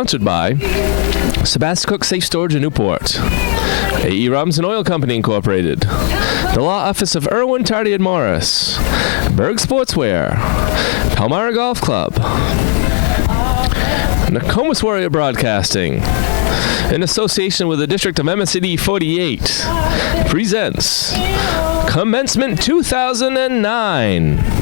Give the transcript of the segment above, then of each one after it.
Sponsored by Sebascook Safe Storage in Newport, A.E. Robinson Oil Company Incorporated, the Law Office of Irwin Tardy and Morris, Berg Sportswear, Palmyra Golf Club, Nokomis Warrior Broadcasting, in association with the District of MSD 48, presents Commencement 2009.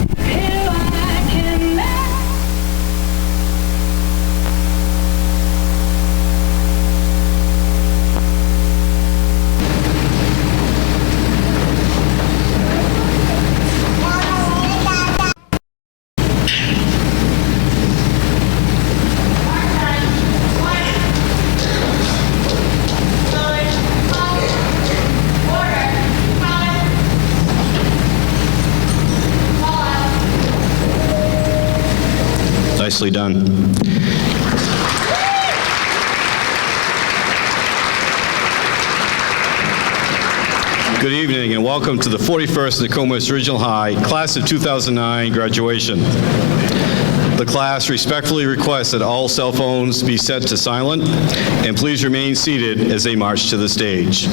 Nicely done. Good evening and welcome to the 41st Nokomis Regional High Class of 2009 graduation. The class respectfully requests that all cell phones be set to silent and please remain seated as they march to the stage.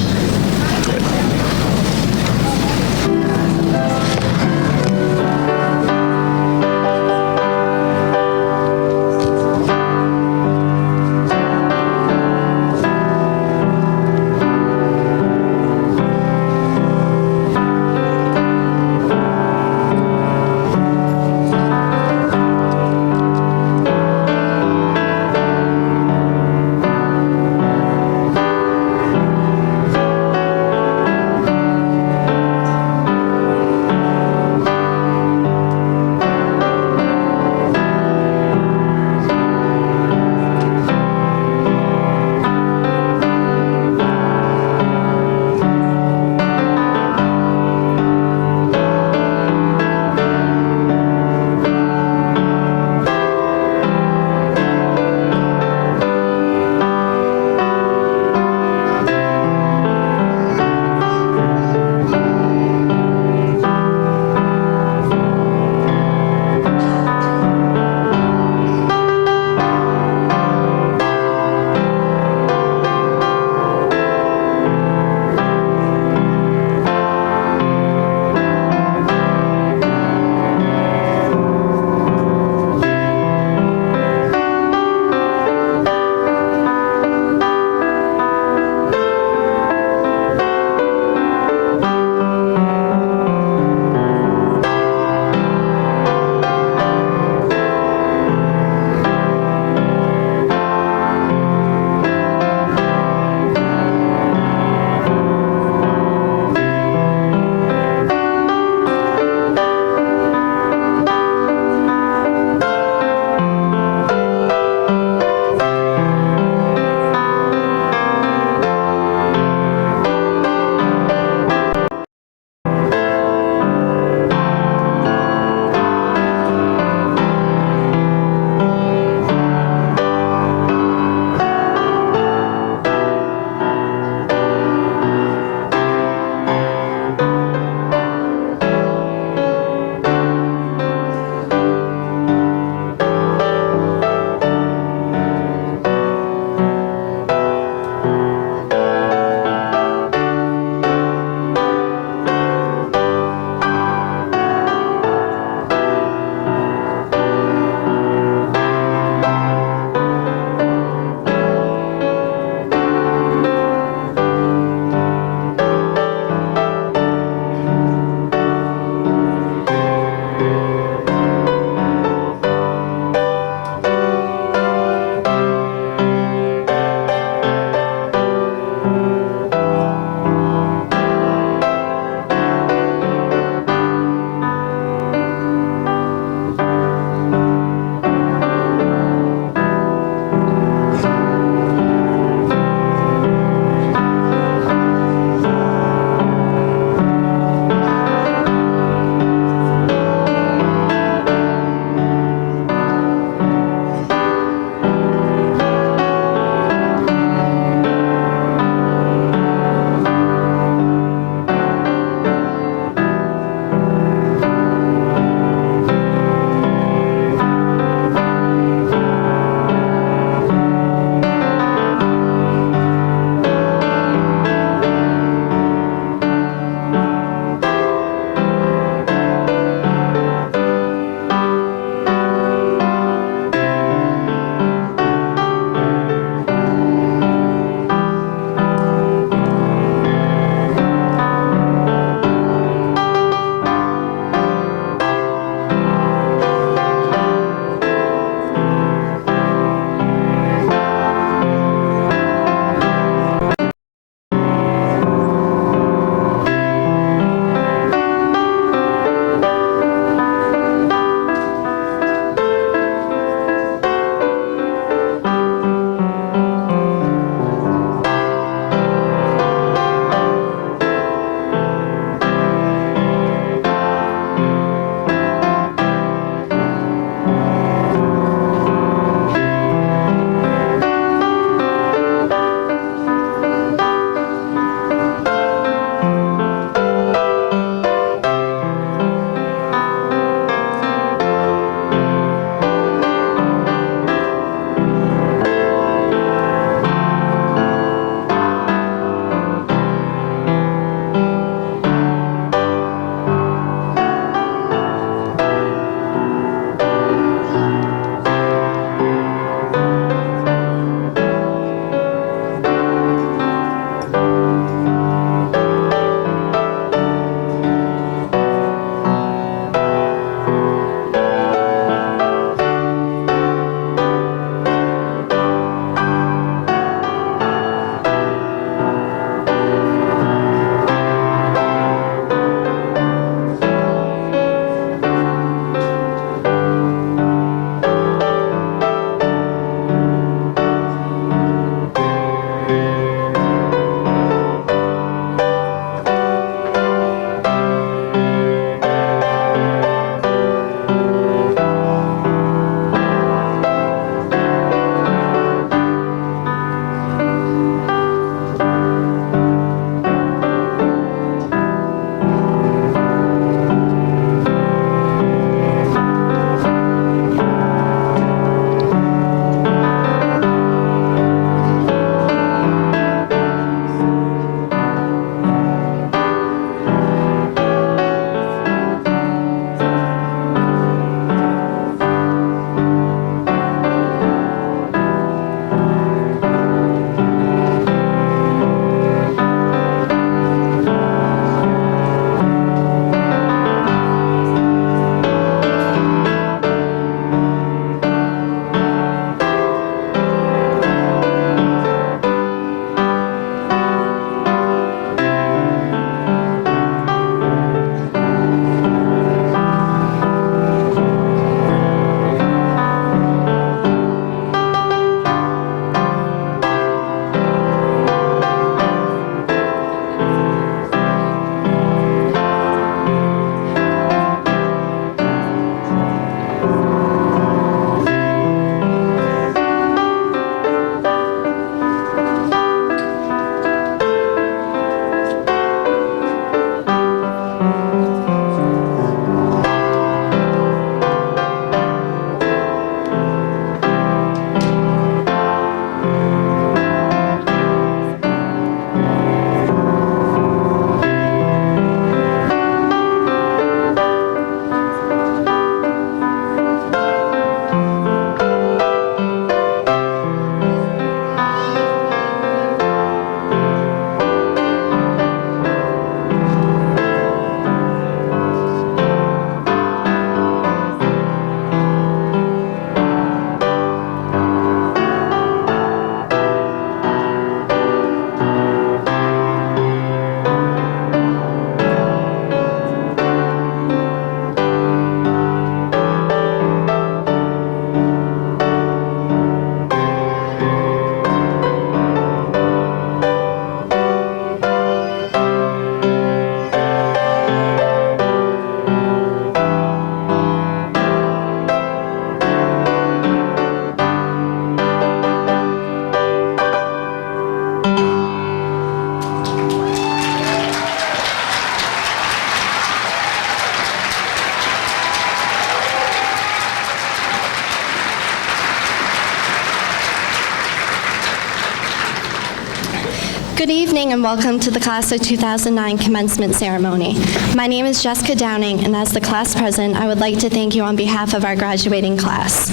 Good evening and welcome to the Class of 2009 Commencement Ceremony. My name is Jessica Downing, and as the class president, I would like to thank you on behalf of our graduating class.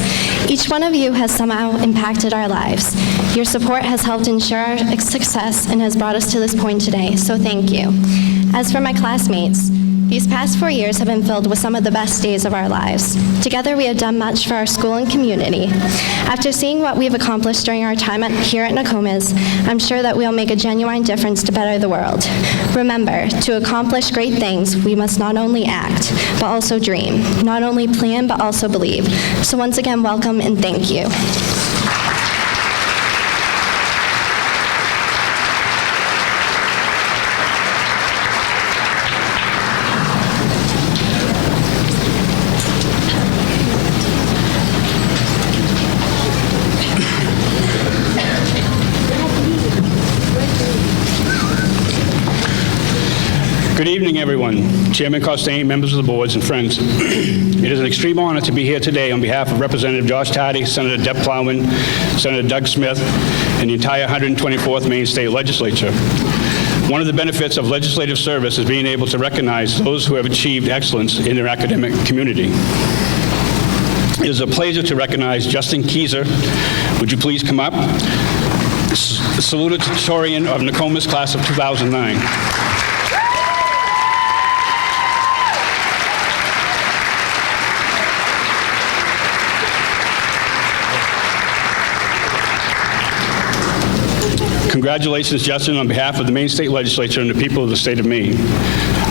Each one of you has somehow impacted our lives. Your support has helped ensure our success and has brought us to this point today, so thank you. As for my classmates, these past 4 years have been filled with some of the best days of our lives. Together, we have done much for our school and community. After seeing what we've accomplished during our time here at Nokomis, I'm sure that we'll make a genuine difference to better the world. Remember, to accomplish great things, we must not only act, but also dream. Not only plan, but also believe. So once again, welcome and thank you. Good evening, everyone. Chairman Costain, members of the boards, and friends. It is an extreme honor to be here today on behalf of Representative Josh Tardy, Senator Deb Plowman, Senator Doug Smith, and the entire 124th Maine State Legislature. One of the benefits of legislative service is being able to recognize those who have achieved excellence in their academic community. It is a pleasure to recognize Justin Keyser. Would you please come up? Salutatorian of Nokomis Class of 2009. Congratulations, Justin, on behalf of the Maine State Legislature and the people of the state of Maine.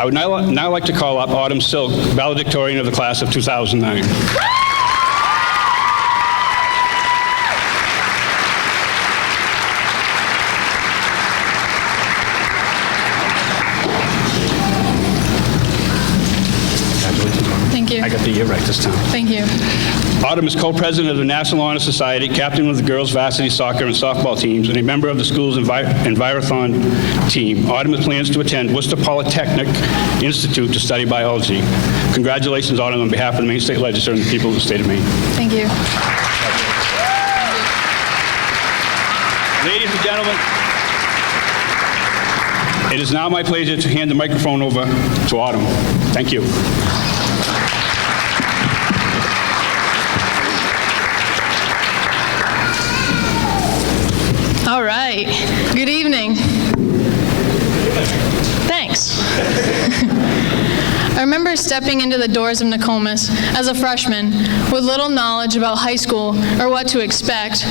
I would now like to call up Autumn Silk, valedictorian of the class of 2009. Thank you. I got the year right this time. Thank you. Autumn is co-president of the National Honor Society, captain of the girls' varsity soccer and softball teams, and a member of the school's Envirothon team. Autumn plans to attend Worcester Polytechnic Institute to study biology. Congratulations, Autumn, on behalf of the Maine State Legislature and the people of the state of Maine. Thank you. Ladies and gentlemen, it is now my pleasure to hand the microphone over to Autumn. Thank you. All right. Good evening. Thanks. I remember stepping into the doors of Nokomis as a freshman with little knowledge about high school or what to expect,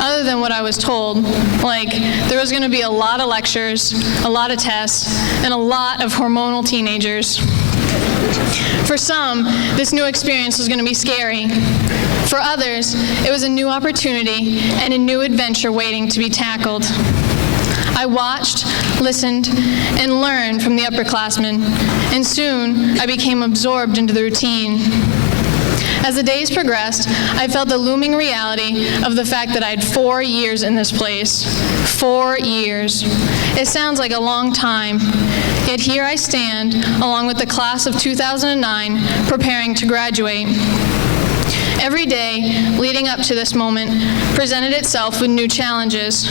other than what I was told, like there was going to be a lot of lectures, a lot of tests, and a lot of hormonal teenagers. For some, this new experience was going to be scary. For others, it was a new opportunity and a new adventure waiting to be tackled. I watched, listened, and learned from the upperclassmen, and soon I became absorbed into the routine. As the days progressed, I felt the looming reality of the fact that I had 4 years in this place. 4 years. It sounds like a long time, yet here I stand, along with the class of 2009, preparing to graduate. Every day leading up to this moment presented itself with new challenges,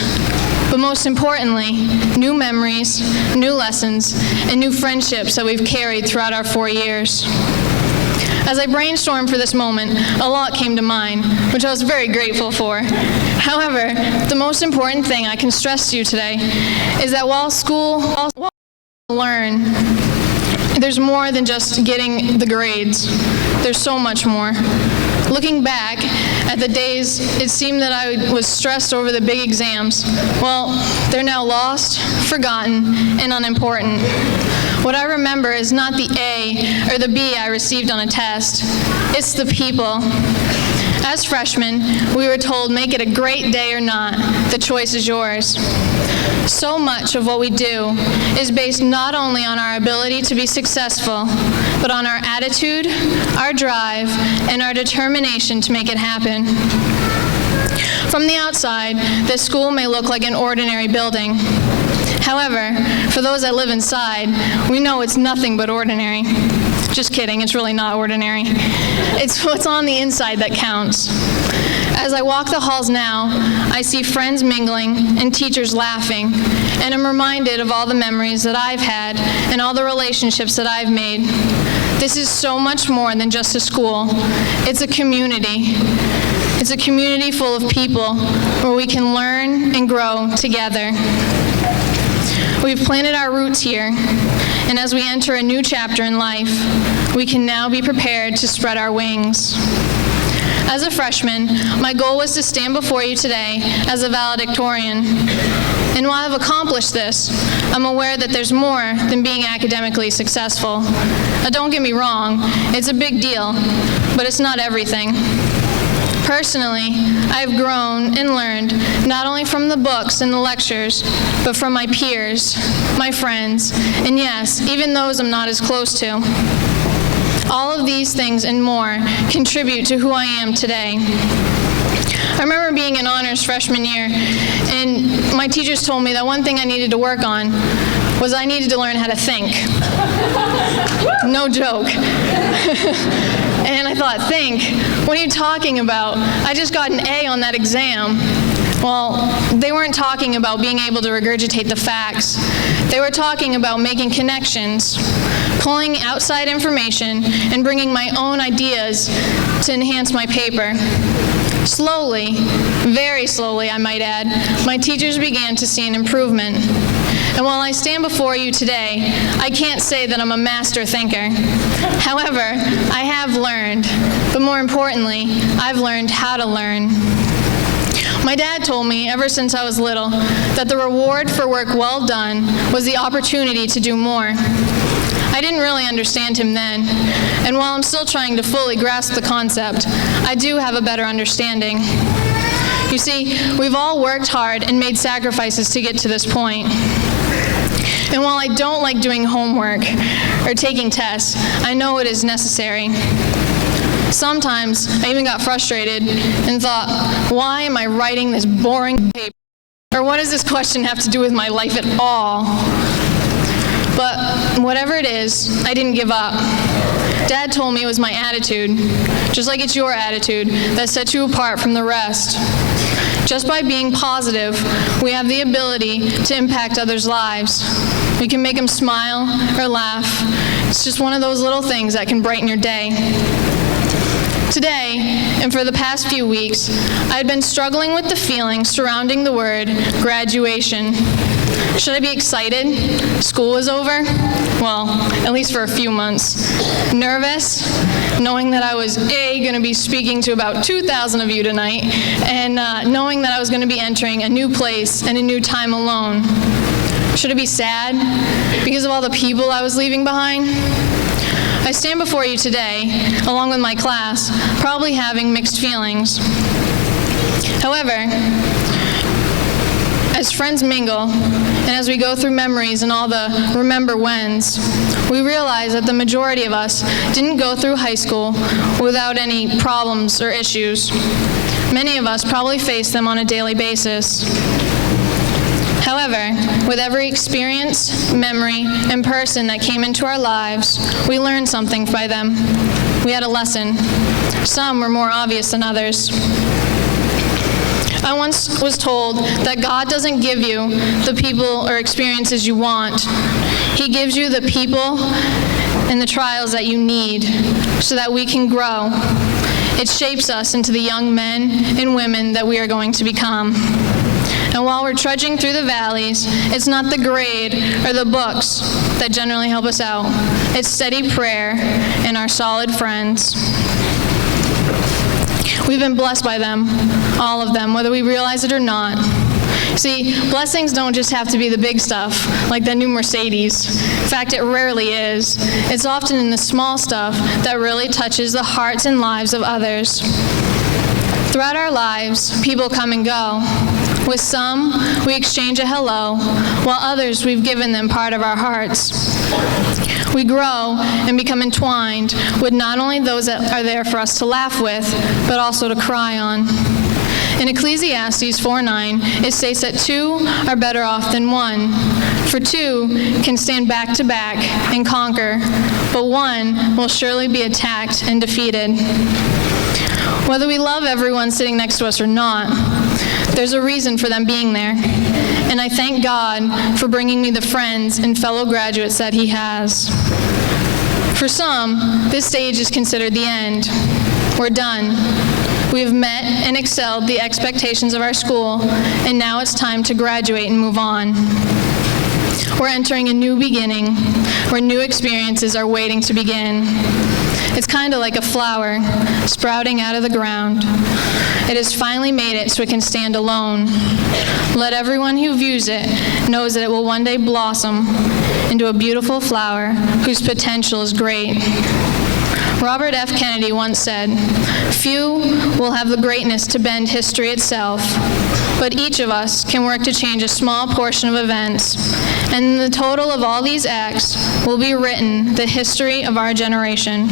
but most importantly, new memories, new lessons, and new friendships that we've carried throughout our 4 years. As I brainstormed for this moment, a lot came to mind, which I was very grateful for. However, the most important thing I can stress to you today is that while learn, there's more than just getting the grades. There's so much more. Looking back at the days, it seemed that I was stressed over the big exams. Well, they're now lost, forgotten, and unimportant. What I remember is not the A or the B I received on a test. It's the people. As freshmen, we were told, make it a great day or not. The choice is yours. So much of what we do is based not only on our ability to be successful, but on our attitude, our drive, and our determination to make it happen. From the outside, this school may look like an ordinary building. However, for those that live inside, we know it's nothing but ordinary. Just kidding, it's really not ordinary. It's what's on the inside that counts. As I walk the halls now, I see friends mingling and teachers laughing, and I'm reminded of all the memories that I've had and all the relationships that I've made. This is so much more than just a school. It's a community. It's a community full of people where we can learn and grow together. We've planted our roots here, and as we enter a new chapter in life, we can now be prepared to spread our wings. As a freshman, my goal was to stand before you today as a valedictorian. And while I've accomplished this, I'm aware that there's more than being academically successful. Now, don't get me wrong, it's a big deal, but it's not everything. Personally, I've grown and learned not only from the books and the lectures, but from my peers, my friends, and yes, even those I'm not as close to. All of these things and more contribute to who I am today. I remember being in honors freshman year, and my teachers told me that one thing I needed to work on was I needed to learn how to think. No joke. And I thought, think? What are you talking about? I just got an A on that exam. Well, they weren't talking about being able to regurgitate the facts. They were talking about making connections, pulling outside information, and bringing my own ideas to enhance my paper. Slowly, very slowly I might add, my teachers began to see an improvement. And while I stand before you today, I can't say that I'm a master thinker. However, I have learned, but more importantly, I've learned how to learn. My dad told me ever since I was little that the reward for work well done was the opportunity to do more. I didn't really understand him then, and while I'm still trying to fully grasp the concept, I do have a better understanding. You see, we've all worked hard and made sacrifices to get to this point. And while I don't like doing homework or taking tests, I know it is necessary. Sometimes I even got frustrated and thought, why am I writing this boring paper? Or what does this question have to do with my life at all? But whatever it is, I didn't give up. Dad told me it was my attitude, just like it's your attitude, that sets you apart from the rest. Just by being positive, we have the ability to impact others' lives. We can make them smile or laugh. It's just one of those little things that can brighten your day. Today, and for the past few weeks, I had been struggling with the feelings surrounding the word graduation. Should I be excited? School is over? Well, at least for a few months. Nervous, knowing that I was going to be speaking to about 2,000 of you tonight, and knowing that I was going to be entering a new place and a new time alone. Should I be sad because of all the people I was leaving behind? I stand before you today, along with my class, probably having mixed feelings. However, as friends mingle, and as we go through memories and all the remember whens, we realize that the majority of us didn't go through high school without any problems or issues. Many of us probably face them on a daily basis. However, with every experience, memory, and person that came into our lives, we learned something by them. We had a lesson. Some were more obvious than others. I once was told that God doesn't give you the people or experiences you want. He gives you the people and the trials that you need so that we can grow. It shapes us into the young men and women that we are going to become. And while we're trudging through the valleys, it's not the grade or the books that generally help us out. It's steady prayer and our solid friends. We've been blessed by them, all of them, whether we realize it or not. See, blessings don't just have to be the big stuff, like the new Mercedes. In fact, it rarely is. It's often in the small stuff that really touches the hearts and lives of others. Throughout our lives, people come and go. With some, we exchange a hello, while others, we've given them part of our hearts. We grow and become entwined with not only those that are there for us to laugh with, but also to cry on. In Ecclesiastes 4:9, it states that two are better off than one, for two can stand back to back and conquer, but one will surely be attacked and defeated. Whether we love everyone sitting next to us or not, there's a reason for them being there. And I thank God for bringing me the friends and fellow graduates that He has. For some, this stage is considered the end. We're done. We have met and excelled the expectations of our school, and now it's time to graduate and move on. We're entering a new beginning, where new experiences are waiting to begin. It's kind of like a flower sprouting out of the ground. It has finally made it so it can stand alone. Let everyone who views it knows that it will one day blossom into a beautiful flower whose potential is great. Robert F. Kennedy once said, "Few will have the greatness to bend history itself, but each of us can work to change a small portion of events, and the total of all these acts will be written the history of our generation."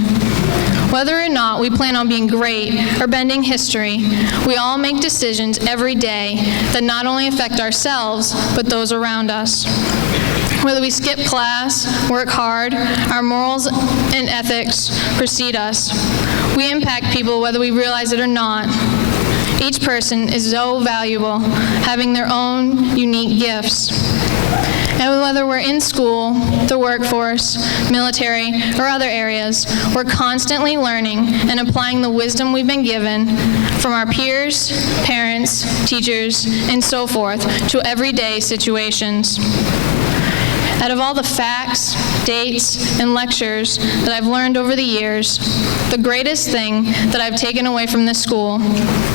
Whether or not we plan on being great or bending history, we all make decisions every day that not only affect ourselves, but those around us. Whether we skip class, work hard, our morals and ethics precede us. We impact people whether we realize it or not. Each person is so valuable, having their own unique gifts. And whether we're in school, the workforce, military, or other areas, we're constantly learning and applying the wisdom we've been given from our peers, parents, teachers, and so forth to everyday situations. Out of all the facts, dates, and lectures that I've learned over the years, the greatest thing that I've taken away from this school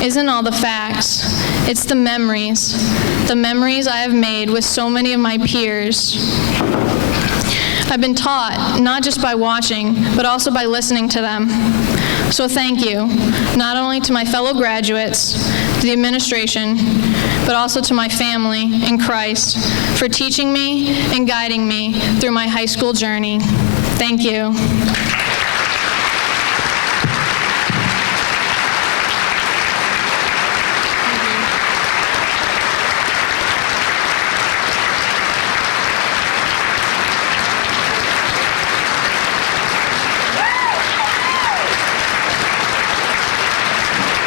isn't all the facts, it's the memories I have made with so many of my peers. I've been taught, not just by watching, but also by listening to them. So thank you, not only to my fellow graduates, to the administration, but also to my family in Christ for teaching me and guiding me through my high school journey. Thank you.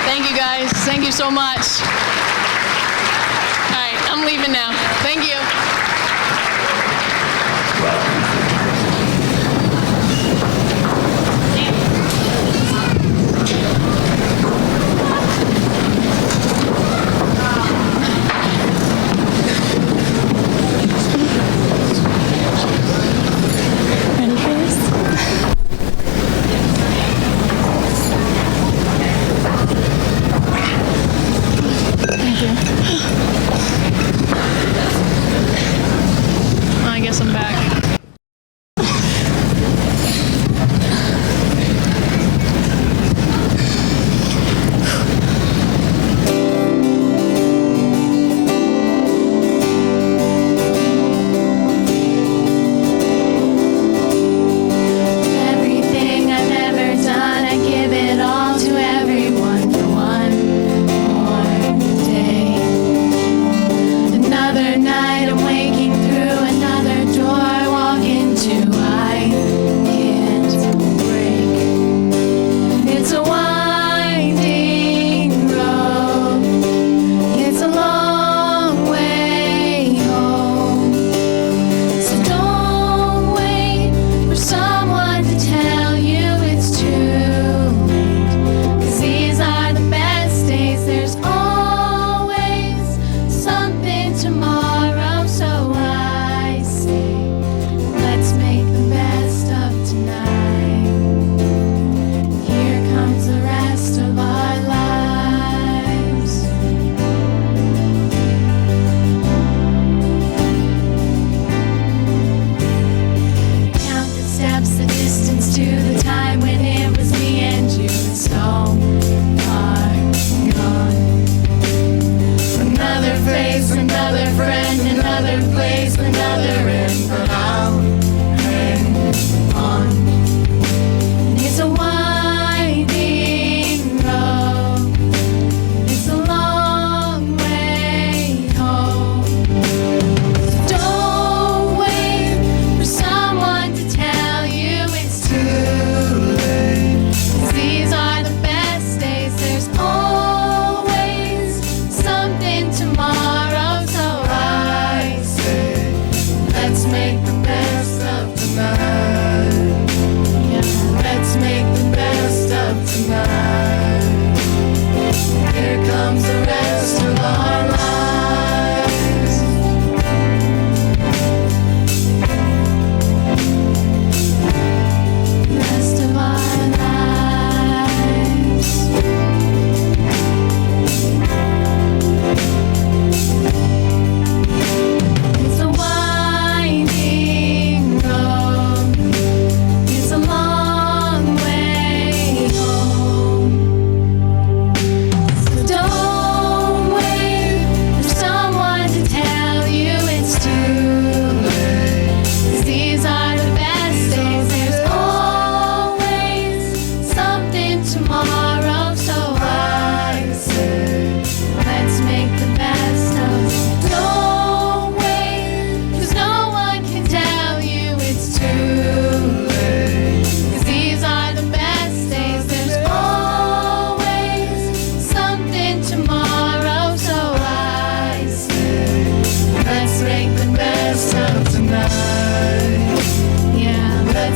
Thank you, guys. Thank you so much. All right, I'm leaving now. Thank you. Ready for this? I guess I'm back. Everything I've ever done, I give it all to everyone for one more day. Another night I'm waking through another door I walk into, I can't break. It's a winding road, it's a long way home. So don't wait for someone to tell you it's too late, 'cause these are the best days. There's always something tomorrow, so I say, let's make the best of tonight. Here comes the rest of our lives. Count the steps, the distance to the time when it was me and you. It's so far gone. Another face, another friend, another place, another end, but I'll hang on. It's a winding road, it's a long way home. Don't wait for someone to tell you it's too late, 'cause these are the best days. There's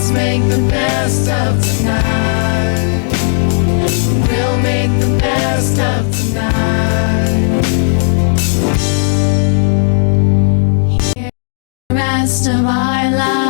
Let's make the best of tonight. We'll make the best of tonight. Here's the rest of our lives.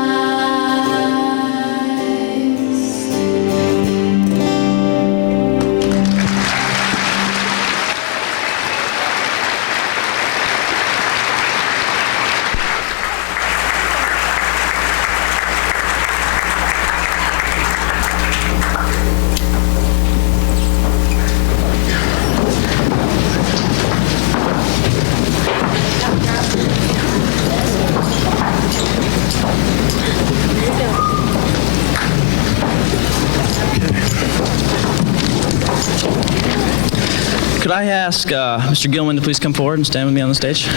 Could I ask Mr. Gilman to please come forward and stand with me on the stage?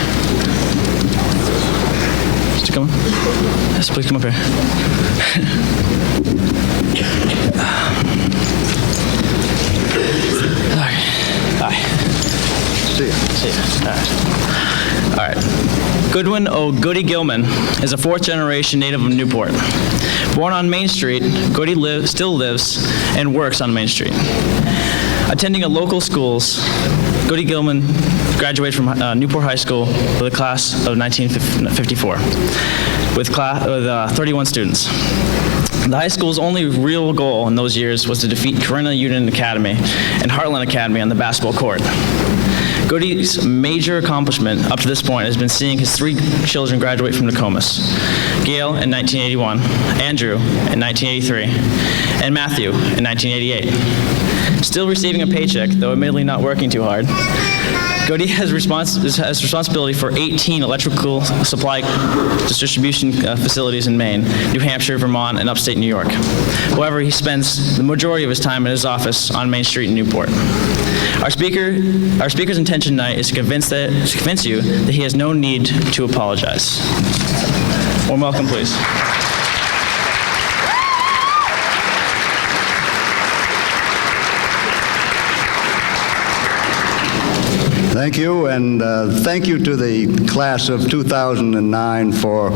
Mr. Gilman? Yes, please come up here. Hi. See you. All right. Goodwin O. Goody Gilman is a fourth-generation native of Newport. Born on Main Street, Goody still lives and works on Main Street. Attending a local schools, Goody Gilman graduated from Newport High School with a class of 1954, with 31 students. The high school's only real goal in those years was to defeat Corinna Union Academy and Heartland Academy on the basketball court. Goody's major accomplishment up to this point has been seeing his 3 children graduate from Nokomis: Gail in 1981, Andrew in 1983, and Matthew in 1988. Still receiving a paycheck, though admittedly not working too hard, Goody has responsibility for 18 electrical supply distribution facilities in Maine, New Hampshire, Vermont, and upstate New York. However, he spends the majority of his time in his office on Main Street in Newport. Our speaker's intention tonight is to convince you that he has no need to apologize. Warm welcome, please. Thank you, and thank you to the class of 2009 for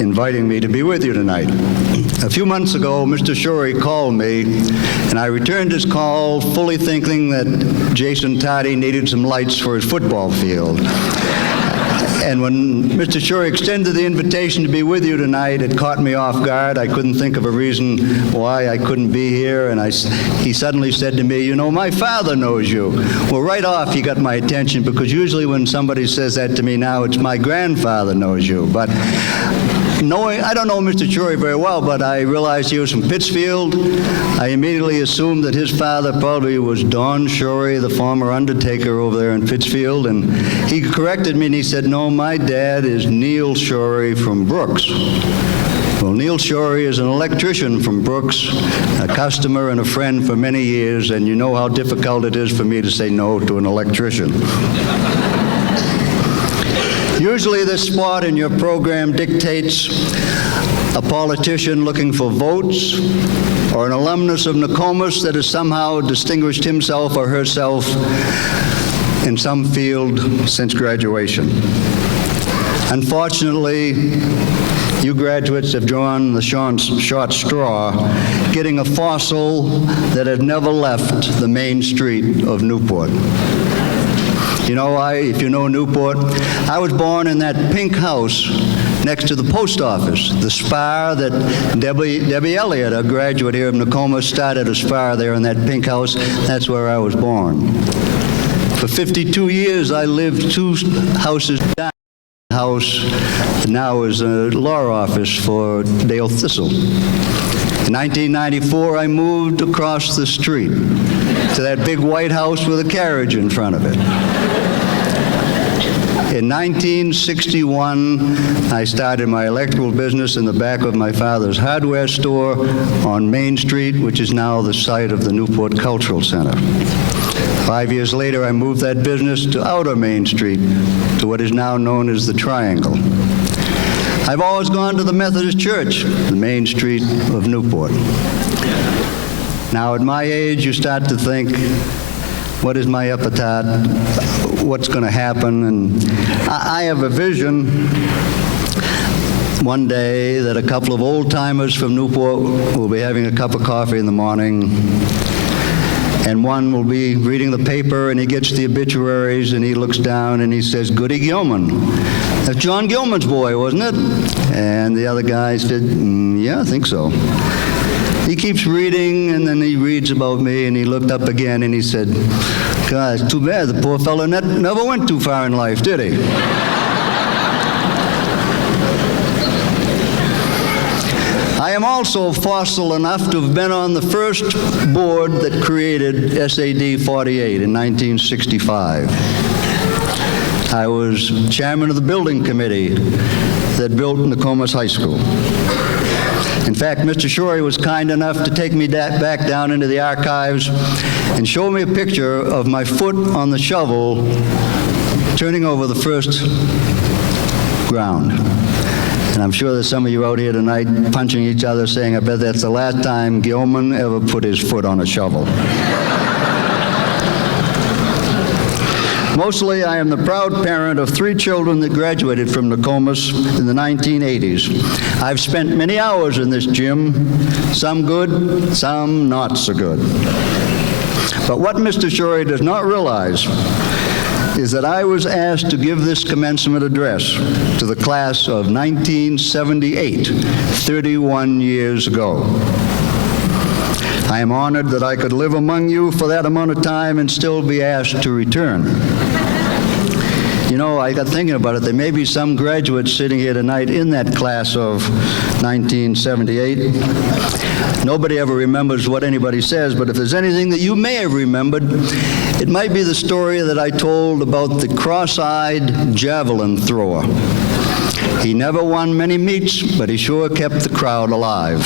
inviting me to be with you tonight. A few months ago, Mr. Shorey called me, and I returned his call fully thinking that Jason Toddy needed some lights for his football field. And when Mr. Shorey extended the invitation to be with you tonight, it caught me off guard. I couldn't think of a reason why I couldn't be here, and he suddenly said to me, "You know, my father knows you." Well, right off, he got my attention, because usually when somebody says that to me now, it's my grandfather knows you. But I don't know Mr. Shorey very well, but I realized he was from Pittsfield. I immediately assumed that his father probably was Don Shorey, the former undertaker over there in Pittsfield, and he corrected me and he said, "No, my dad is Neil Shorey from Brooks." Well, Neil Shorey is an electrician from Brooks, a customer and a friend for many years, and you know how difficult it is for me to say no to an electrician. Usually this spot in your program dictates a politician looking for votes, or an alumnus of Nokomis that has somehow distinguished himself or herself in some field since graduation. Unfortunately, you graduates have drawn the short straw, getting a fossil that had never left the main street of Newport. You know, if you know Newport, I was born in that pink house next to the post office, the spar that Debbie Elliott, a graduate here of Nokomis, started a spar there in that pink house. That's where I was born. For 52 years, I lived 2 houses down. The house now is a law office for Dale Thistle. In 1994, I moved across the street to that big white house with a carriage in front of it. In 1961, I started my electrical business in the back of my father's hardware store on Main Street, which is now the site of the Newport Cultural Center. 5 years later, I moved that business to Outer Main Street, to what is now known as the Triangle. I've always gone to the Methodist Church, the Main Street of Newport. Now, at my age, you start to think, what is my epitaph? What's going to happen? And I have a vision one day that a couple of old-timers from Newport will be having a cup of coffee in the morning, and one will be reading the paper, and he gets the obituaries, and he looks down, and he says, Goody Gilman. That's John Gilman's boy, wasn't it? And the other guy said, yeah, I think so. He keeps reading, and then he reads about me, and he looked up again, and he said, God, it's too bad. The poor fellow never went too far in life, did he? I am also fossil enough to have been on the first board that created SAD 48 in 1965. I was chairman of the building committee that built Nokomis High School. In fact, Mr. Shorey was kind enough to take me back down into the archives and show me a picture of my foot on the shovel turning over the first ground. And I'm sure there's some of you out here tonight punching each other saying, I bet that's the last time Gilman ever put his foot on a shovel. Mostly, I am the proud parent of 3 children that graduated from Nokomis in the 1980s. I've spent many hours in this gym, some good, some not so good. But what Mr. Shorey does not realize is that I was asked to give this commencement address to the class of 1978, 31 years ago. I am honored that I could live among you for that amount of time and still be asked to return. You know, I got thinking about it. There may be some graduates sitting here tonight in that class of 1978. Nobody ever remembers what anybody says, but if there's anything that you may have remembered, it might be the story that I told about the cross-eyed javelin thrower. He never won many meets, but he sure kept the crowd alive.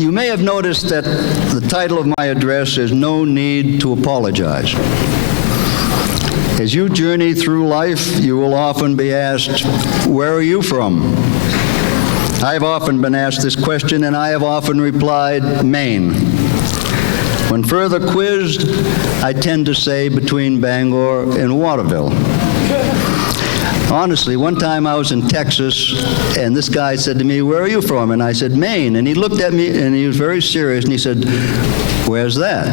You may have noticed that the title of my address is No Need to Apologize. As you journey through life, you will often be asked, where are you from? I've often been asked this question, and I have often replied, Maine. When further quizzed, I tend to say between Bangor and Waterville. Honestly, one time I was in Texas, and this guy said to me, where are you from? And I said, Maine. And he looked at me, and he was very serious, and he said, where's that?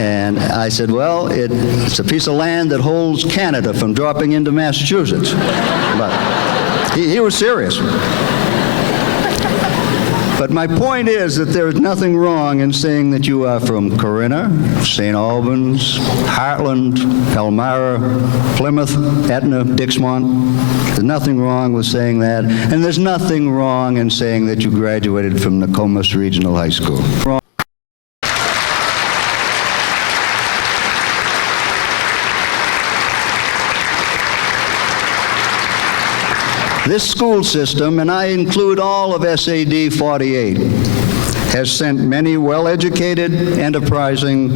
And I said, well, it's a piece of land that holds Canada from dropping into Massachusetts. But he was serious. But my point is that there is nothing wrong in saying that you are from Corinna, St. Albans, Heartland, Elmira, Plymouth, Etna, Dixmont. There's nothing wrong with saying that. And there's nothing wrong in saying that you graduated from Nokomis Regional High School. This school system, and I include all of SAD 48, has sent many well-educated, enterprising,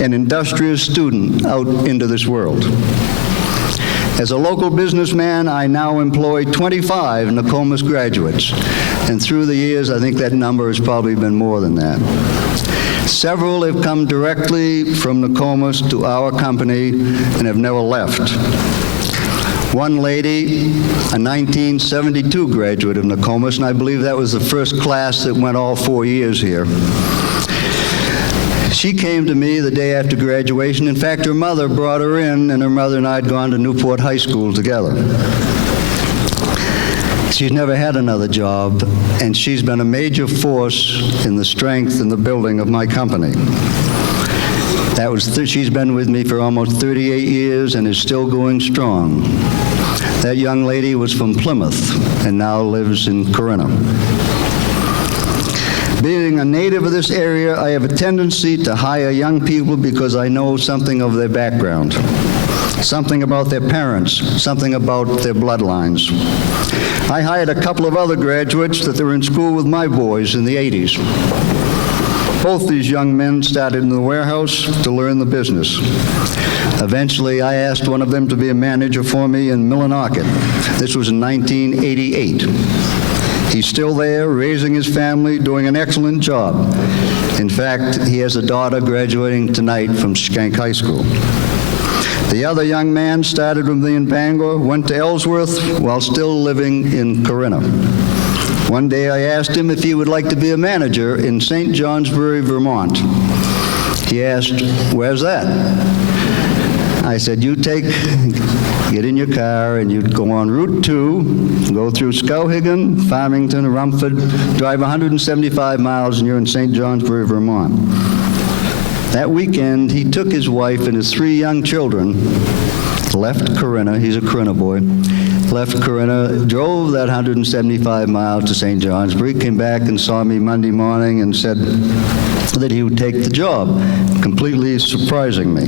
and industrious students out into this world. As a local businessman, I now employ 25 Nokomis graduates, and through the years, I think that number has probably been more than that. Several have come directly from Nokomis to our company and have never left. One lady, a 1972 graduate of Nokomis, and I believe that was the first class that went all 4 years here. She came to me the day after graduation. In fact, her mother brought her in, and her mother and I had gone to Newport High School together. She's never had another job, and she's been a major force in the strength and the building of my company. She's been with me for almost 38 years and is still going strong. That young lady was from Plymouth and now lives in Corinna. Being a native of this area, I have a tendency to hire young people because I know something of their background, something about their parents, something about their bloodlines. I hired a couple of other graduates that were in school with my boys in the 80s. Both these young men started in the warehouse to learn the business. Eventually, I asked one of them to be a manager for me in Millinocket. This was in 1988. He's still there, raising his family, doing an excellent job. In fact, he has a daughter graduating tonight from Skank High School. The other young man started with me in Bangor, went to Ellsworth while still living in Corinna. One day I asked him if he would like to be a manager in St. Johnsbury, Vermont. He asked, "Where's that?" I said, get in your car and you'd go on Route 2, go through Skowhegan, Farmington, Rumford, drive 175 miles and you're in St. Johnsbury, Vermont. That weekend, he took his wife and his 3 young children, left Corinna, he's a Corinna boy, left Corinna, drove that 175 miles to St. Johnsbury, came back and saw me Monday morning and said that he would take the job, completely surprising me.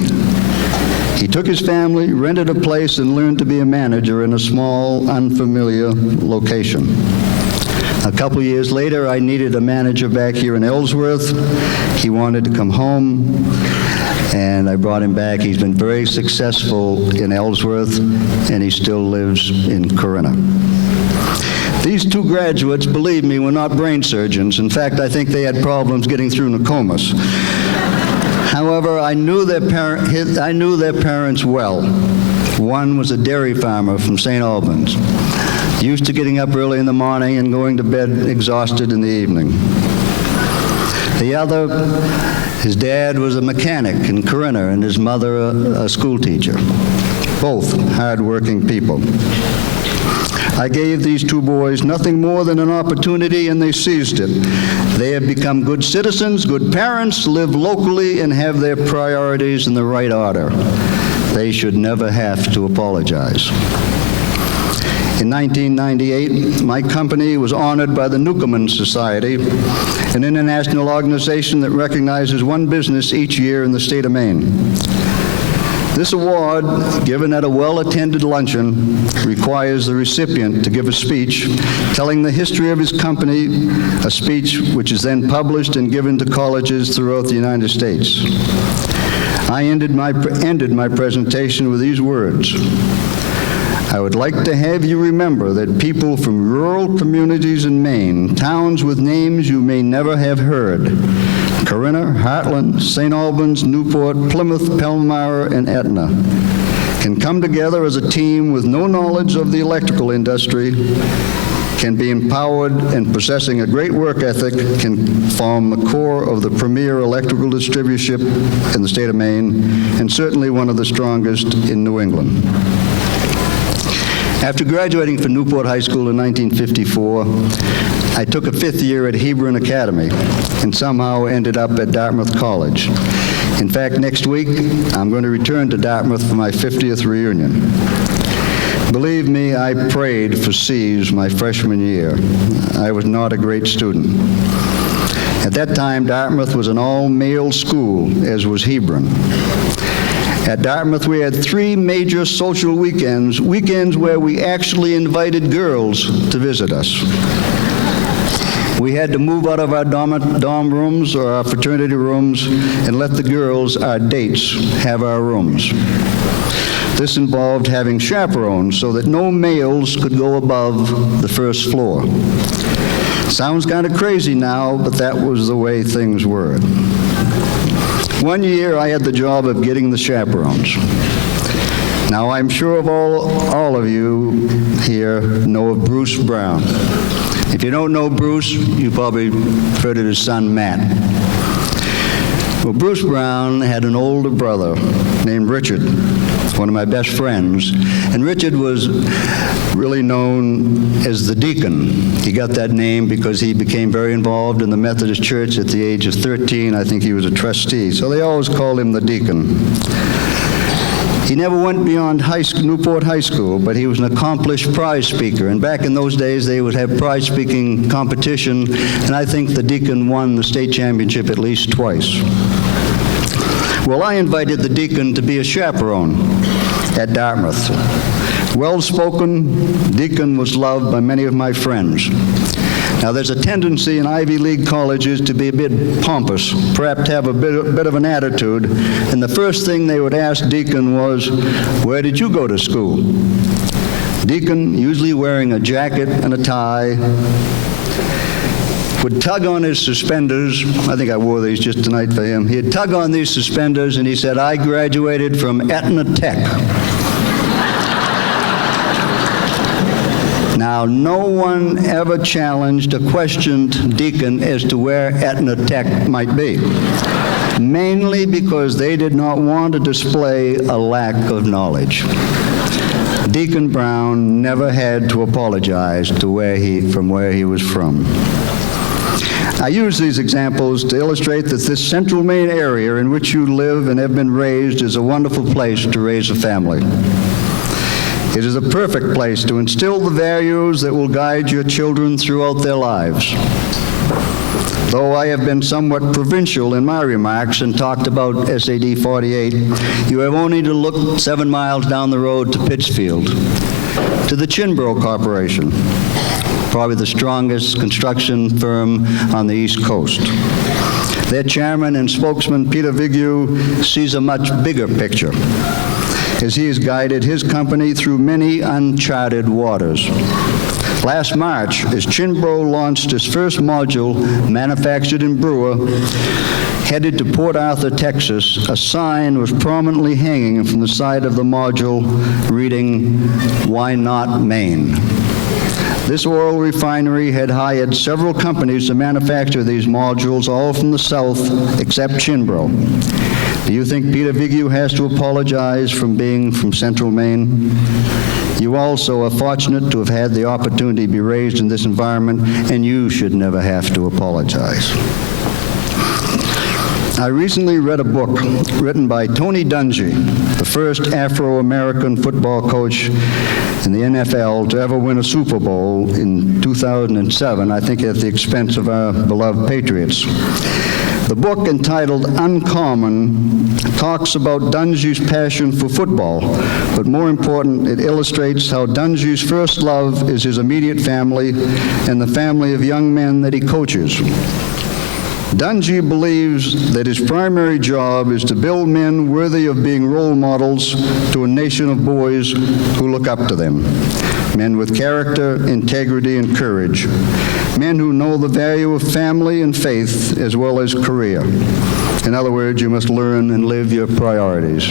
He took his family, rented a place, and learned to be a manager in a small, unfamiliar location. A couple years later, I needed a manager back here in Ellsworth. He wanted to come home, and I brought him back. He's been very successful in Ellsworth, and he still lives in Corinna. These 2 graduates, believe me, were not brain surgeons. In fact, I think they had problems getting through Nokomis. However, I knew their parents well. One was a dairy farmer from St. Albans, used to getting up early in the morning and going to bed exhausted in the evening. The other, his dad was a mechanic in Corinna and his mother a school teacher. Both hard-working people. I gave these 2 boys nothing more than an opportunity, and they seized it. They have become good citizens, good parents, live locally, and have their priorities in the right order. They should never have to apologize. In 1998, my company was honored by the Nokomis Society, an international organization that recognizes one business each year in the state of Maine. This award, given at a well-attended luncheon, requires the recipient to give a speech telling the history of his company, a speech which is then published and given to colleges throughout the United States. I ended my presentation with these words: I would like to have you remember that people from rural communities in Maine, towns with names you may never have heard, Corinna, Heartland, St. Albans, Newport, Plymouth, Palmyra, and Etna, can come together as a team with no knowledge of the electrical industry, can be empowered, and possessing a great work ethic can form the core of the premier electrical distributorship in the state of Maine, and certainly one of the strongest in New England. After graduating from Newport High School in 1954, I took a 5th year at Hebron Academy and somehow ended up at Dartmouth College. In fact, next week, I'm going to return to Dartmouth for my 50th reunion. Believe me, I prayed for C's my freshman year. I was not a great student. At that time, Dartmouth was an all-male school, as was Hebron. At Dartmouth, we had 3 major social weekends where we actually invited girls to visit us. We had to move out of our dorm rooms or our fraternity rooms and let the girls, our dates, have our rooms. This involved having chaperones so that no males could go above the first floor. Sounds kind of crazy now, but that was the way things were. One year, I had the job of getting the chaperones. Now, I'm sure of all of you here know of Bruce Brown. If you don't know Bruce, you probably heard of his son, Matt. Well, Bruce Brown had an older brother named Richard, one of my best friends, and Richard was really known as the deacon. He got that name because he became very involved in the Methodist Church at the age of 13. I think he was a trustee, so they always called him the deacon. He never went beyond Newport High School, but he was an accomplished prize speaker. And back in those days, they would have prize speaking competition, and I think the deacon won the state championship at least twice. Well, I invited the deacon to be a chaperone at Dartmouth. Well-spoken, deacon was loved by many of my friends. Now, there's a tendency in Ivy League colleges to be a bit pompous, perhaps have a bit of an attitude, and the first thing they would ask deacon was, "Where did you go to school?" Deacon, usually wearing a jacket and a tie, would tug on his suspenders. I think I wore these just tonight for him. He'd tug on these suspenders and he said, "I graduated from Etna Tech." Now, no one ever challenged or questioned Deacon as to where Etna Tech might be, mainly because they did not want to display a lack of knowledge. Deacon Brown never had to apologize from where he was from. I use these examples to illustrate that this Central Maine area in which you live and have been raised is a wonderful place to raise a family. It is a perfect place to instill the values that will guide your children throughout their lives. Though I have been somewhat provincial in my remarks and talked about SAD 48, you have only to look 7 miles down the road to Pittsfield, to the Chinbro Corporation, probably the strongest construction firm on the East Coast. Their chairman and spokesman, Peter Vigue, sees a much bigger picture, as he has guided his company through many uncharted waters. Last March, as Chinbro launched its first module manufactured in Brewer, headed to Port Arthur, Texas, a sign was prominently hanging from the side of the module reading, "Why not Maine?" This oil refinery had hired several companies to manufacture these modules, all from the south except Chinbro. Do you think Peter Vigue has to apologize for being from Central Maine? You also are fortunate to have had the opportunity to be raised in this environment, and you should never have to apologize. I recently read a book written by Tony Dungy, the first Afro-American football coach in the NFL to ever win a Super Bowl in 2007, I think at the expense of our beloved Patriots. The book, entitled Uncommon, talks about Dungy's passion for football, but more important, it illustrates how Dungy's first love is his immediate family and the family of young men that he coaches. Dungy believes that his primary job is to build men worthy of being role models to a nation of boys who look up to them. Men with character, integrity, and courage. Men who know the value of family and faith as well as career. In other words, you must learn and live your priorities.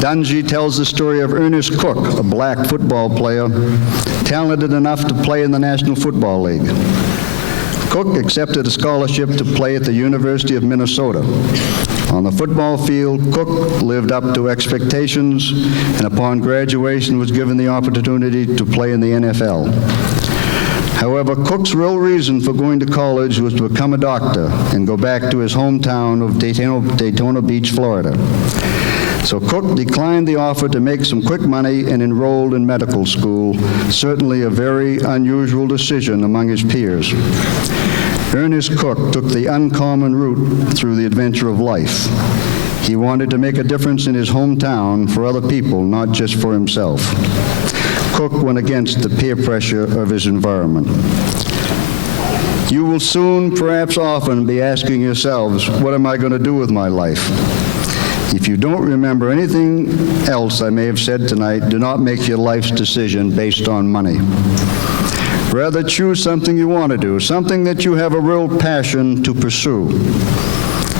Dungy tells the story of Ernest Cook, a black football player, talented enough to play in the National Football League. Cook accepted a scholarship to play at the University of Minnesota. On the football field, Cook lived up to expectations, and upon graduation was given the opportunity to play in the NFL. However, Cook's real reason for going to college was to become a doctor and go back to his hometown of Daytona Beach, Florida. So Cook declined the offer to make some quick money and enrolled in medical school, certainly a very unusual decision among his peers. Ernest Cook took the uncommon route through the adventure of life. He wanted to make a difference in his hometown for other people, not just for himself. Cook went against the peer pressure of his environment. You will soon, perhaps often, be asking yourselves, what am I going to do with my life? If you don't remember anything else I may have said tonight, do not make your life's decision based on money. Rather, choose something you want to do, something that you have a real passion to pursue.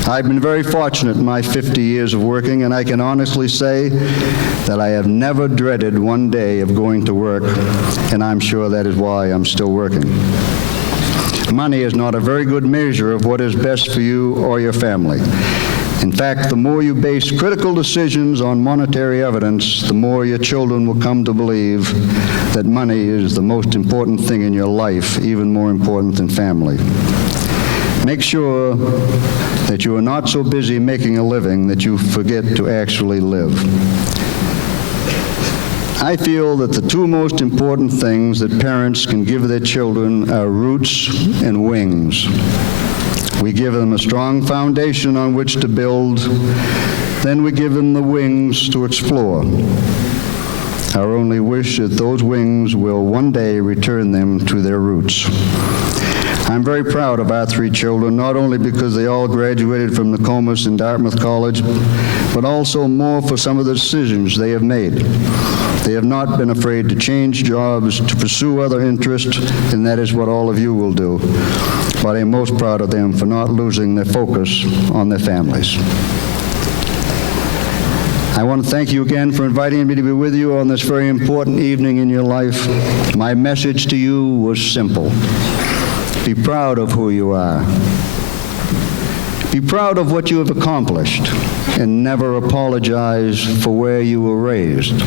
I've been very fortunate in my 50 years of working, and I can honestly say that I have never dreaded one day of going to work, and I'm sure that is why I'm still working. Money is not a very good measure of what is best for you or your family. In fact, the more you base critical decisions on monetary evidence, the more your children will come to believe that money is the most important thing in your life, even more important than family. Make sure that you are not so busy making a living that you forget to actually live. I feel that the two most important things that parents can give their children are roots and wings. We give them a strong foundation on which to build, then we give them the wings to explore. Our only wish is that those wings will one day return them to their roots. I'm very proud of our three children, not only because they all graduated from Nokomis and Dartmouth College, but also more for some of the decisions they have made. They have not been afraid to change jobs, to pursue other interests, and that is what all of you will do. But I'm most proud of them for not losing their focus on their families. I want to thank you again for inviting me to be with you on this very important evening in your life. My message to you was simple. Be proud of who you are. Be proud of what you have accomplished, and never apologize for where you were raised.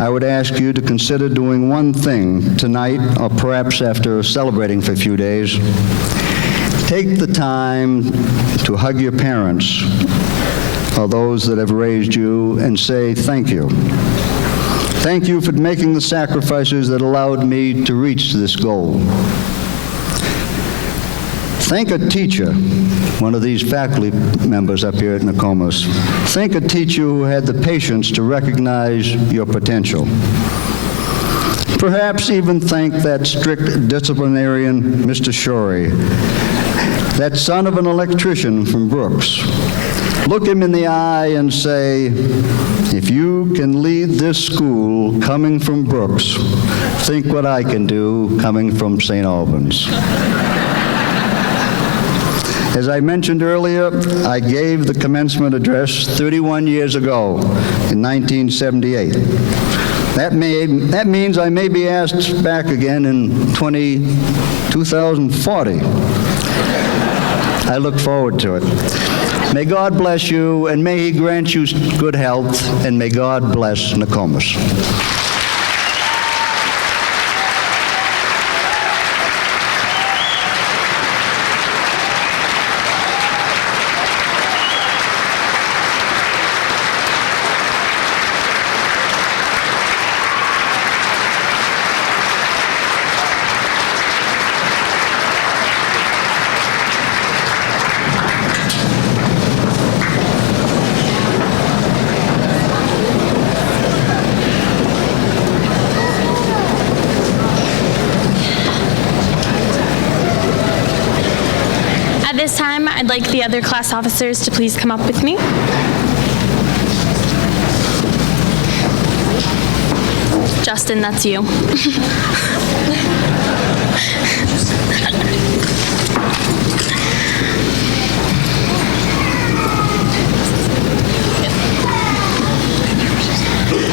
I would ask you to consider doing one thing tonight, or perhaps after celebrating for a few days. Take the time to hug your parents, or those that have raised you, and say thank you. Thank you for making the sacrifices that allowed me to reach this goal. Thank a teacher, one of these faculty members up here at Nokomis. Thank a teacher who had the patience to recognize your potential. Perhaps even thank that strict disciplinarian, Mr. Shorey, that son of an electrician from Brooks. Look him in the eye and say, if you can lead this school coming from Brooks, think what I can do coming from St. Albans. As I mentioned earlier, I gave the commencement address 31 years ago in 1978. That means I may be asked back again in 2040. I look forward to it. May God bless you, and may He grant you good health, and may God bless Nokomis. At this time, I'd like the other class officers to please come up with me. Justin, that's you.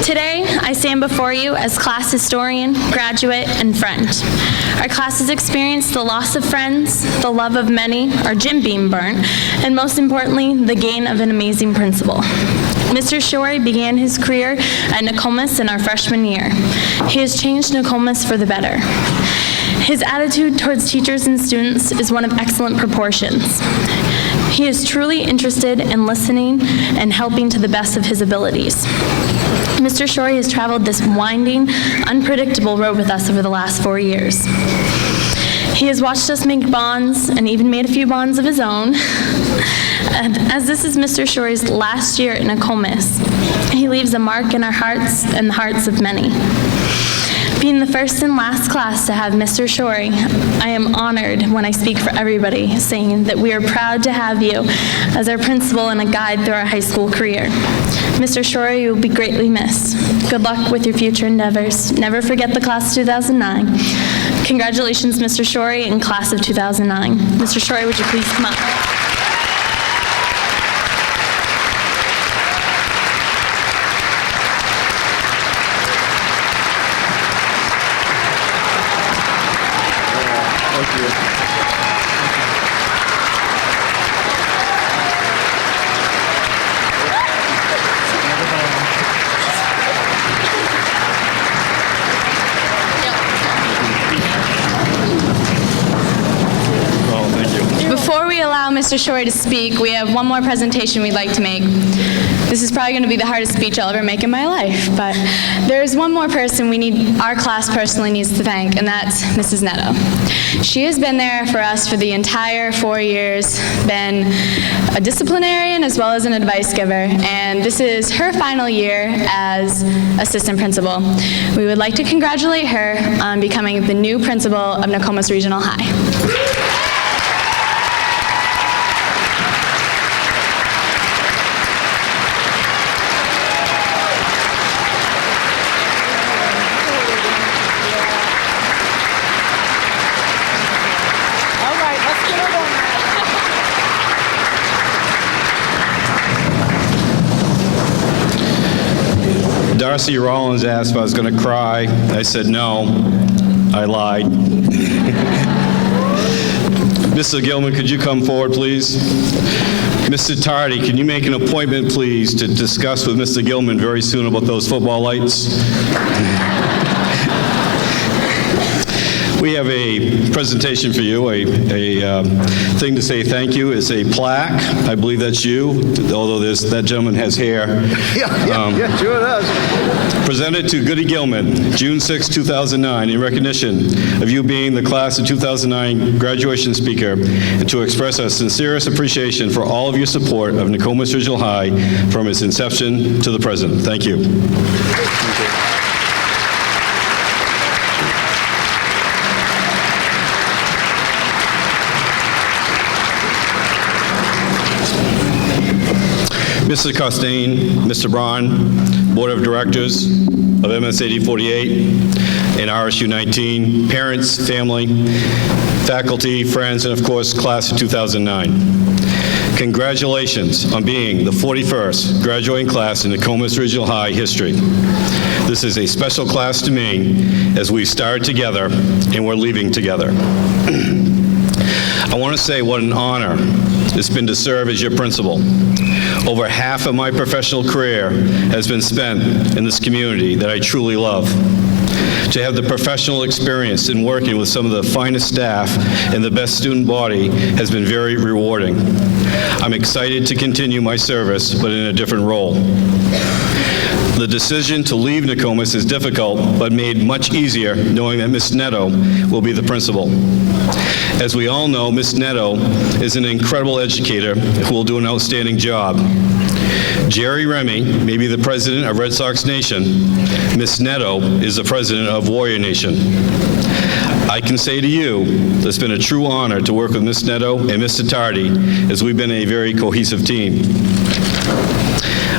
Today, I stand before you as class historian, graduate, and friend. Our class has experienced the loss of friends, the love of many, our gym being burnt, and most importantly, the gain of an amazing principal. Mr. Shorey began his career at Nokomis in our freshman year. He has changed Nokomis for the better. His attitude towards teachers and students is one of excellent proportions. He is truly interested in listening and helping to the best of his abilities. Mr. Shorey has traveled this winding, unpredictable road with us over the last 4 years. He has watched us make bonds and even made a few bonds of his own. And as this is Mr. Shorey's last year at Nokomis, he leaves a mark in our hearts and the hearts of many. Being the first and last class to have Mr. Shorey, I am honored when I speak for everybody, saying that we are proud to have you as our principal and a guide through our high school career. Mr. Shorey, you will be greatly missed. Good luck with your future endeavors. Never forget the class of 2009. Congratulations, Mr. Shorey, and class of 2009. Mr. Shorey, would you please come up? Before we allow Mr. Shorey to speak, we have one more presentation we'd like to make. This is probably going to be the hardest speech I'll ever make in my life, but there's one more person our class personally needs to thank, and that's Mrs. Netto. She has been there for us for the entire 4 years, been a disciplinarian as well as an advice giver, and this is her final year as assistant principal. We would like to congratulate her on becoming the new principal of Nokomis Regional High. R.C. Rollins asked if I was going to cry. I said no. I lied. Mr. Gilman, could you come forward, please? Mr. Tardy, can you make an appointment, please, to discuss with Mr. Gilman very soon about those football lights? We have a presentation for you, a thing to say thank you. It's a plaque. I believe that's you, although that gentleman has hair. Yeah, sure does. Presented to Goody Gilman, June 6, 2009, in recognition of you being the class of 2009 graduation speaker, and to express our sincerest appreciation for all of your support of Nokomis Regional High from its inception to the present. Thank you. Mr. Costain, Mr. Braun, Board of Directors of MS 8048 and RSU 19, parents, family, faculty, friends, and of course, class of 2009. Congratulations on being the 41st graduating class in Nokomis Regional High history. This is a special class to me as we started together and we're leaving together. I want to say what an honor it's been to serve as your principal. Over half of my professional career has been spent in this community that I truly love. To have the professional experience in working with some of the finest staff and the best student body has been very rewarding. I'm excited to continue my service, but in a different role. The decision to leave Nokomis is difficult, but made much easier knowing that Ms. Netto will be the principal. As we all know, Ms. Netto is an incredible educator who will do an outstanding job. Jerry Remy may be the president of Red Sox Nation. Ms. Netto is the president of Warrior Nation. I can say to you, it's been a true honor to work with Ms. Netto and Mr. Tardy, as we've been a very cohesive team.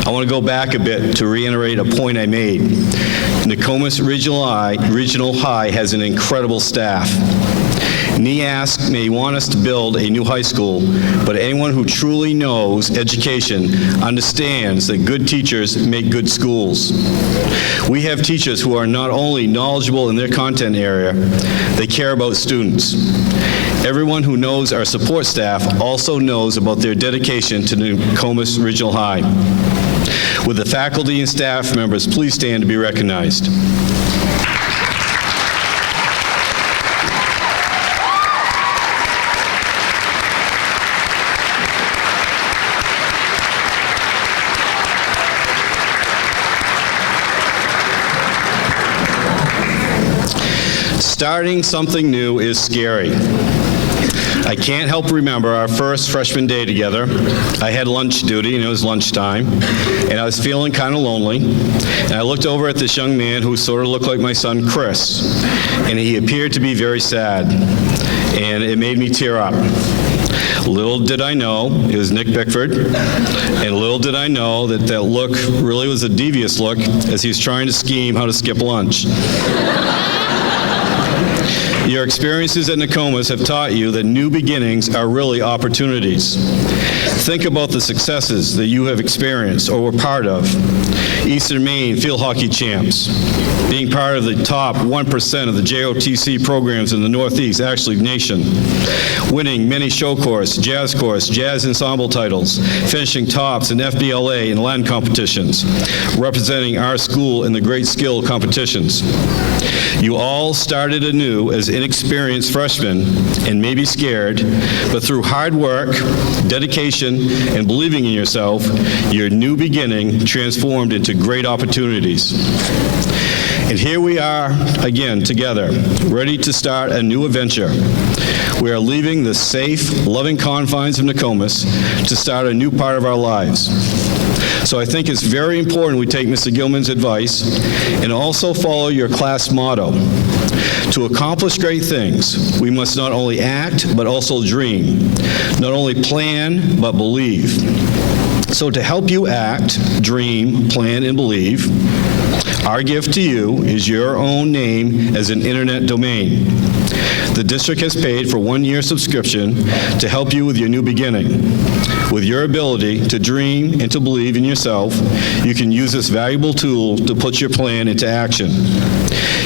I want to go back a bit to reiterate a point I made. Nokomis Regional High has an incredible staff. NEASC may want us to build a new high school, but anyone who truly knows education understands that good teachers make good schools. We have teachers who are not only knowledgeable in their content area, they care about students. Everyone who knows our support staff also knows about their dedication to Nokomis Regional High. Would the faculty and staff members please stand to be recognized? Starting something new is scary. I can't help remember our first freshman day together. I had lunch duty, and it was lunchtime, and I was feeling kind of lonely. And I looked over at this young man who sort of looked like my son, Chris, and he appeared to be very sad, and it made me tear up. Little did I know it was Nick Bickford, and little did I know that that look really was a devious look as he was trying to scheme how to skip lunch. Your experiences at Nokomis have taught you that new beginnings are really opportunities. Think about the successes that you have experienced or were part of. Eastern Maine field hockey champs, being part of the top 1% of the JOTC programs in the Northeast, actually nation, winning many show course, jazz ensemble titles, finishing tops in FBLA and Latin competitions, representing our school in the great skill competitions. You all started anew as inexperienced freshmen and maybe scared, but through hard work, dedication, and believing in yourself, your new beginning transformed into great opportunities. And here we are again together, ready to start a new adventure. We are leaving the safe, loving confines of Nokomis to start a new part of our lives. So I think it's very important we take Mr. Gilman's advice and also follow your class motto. To accomplish great things, we must not only act, but also dream. Not only plan, but believe. So to help you act, dream, plan, and believe, Our gift to you is your own name as an internet domain. The district has paid for 1-year subscription to help you with your new beginning. With your ability to dream and to believe in yourself, you can use this valuable tool to put your plan into action.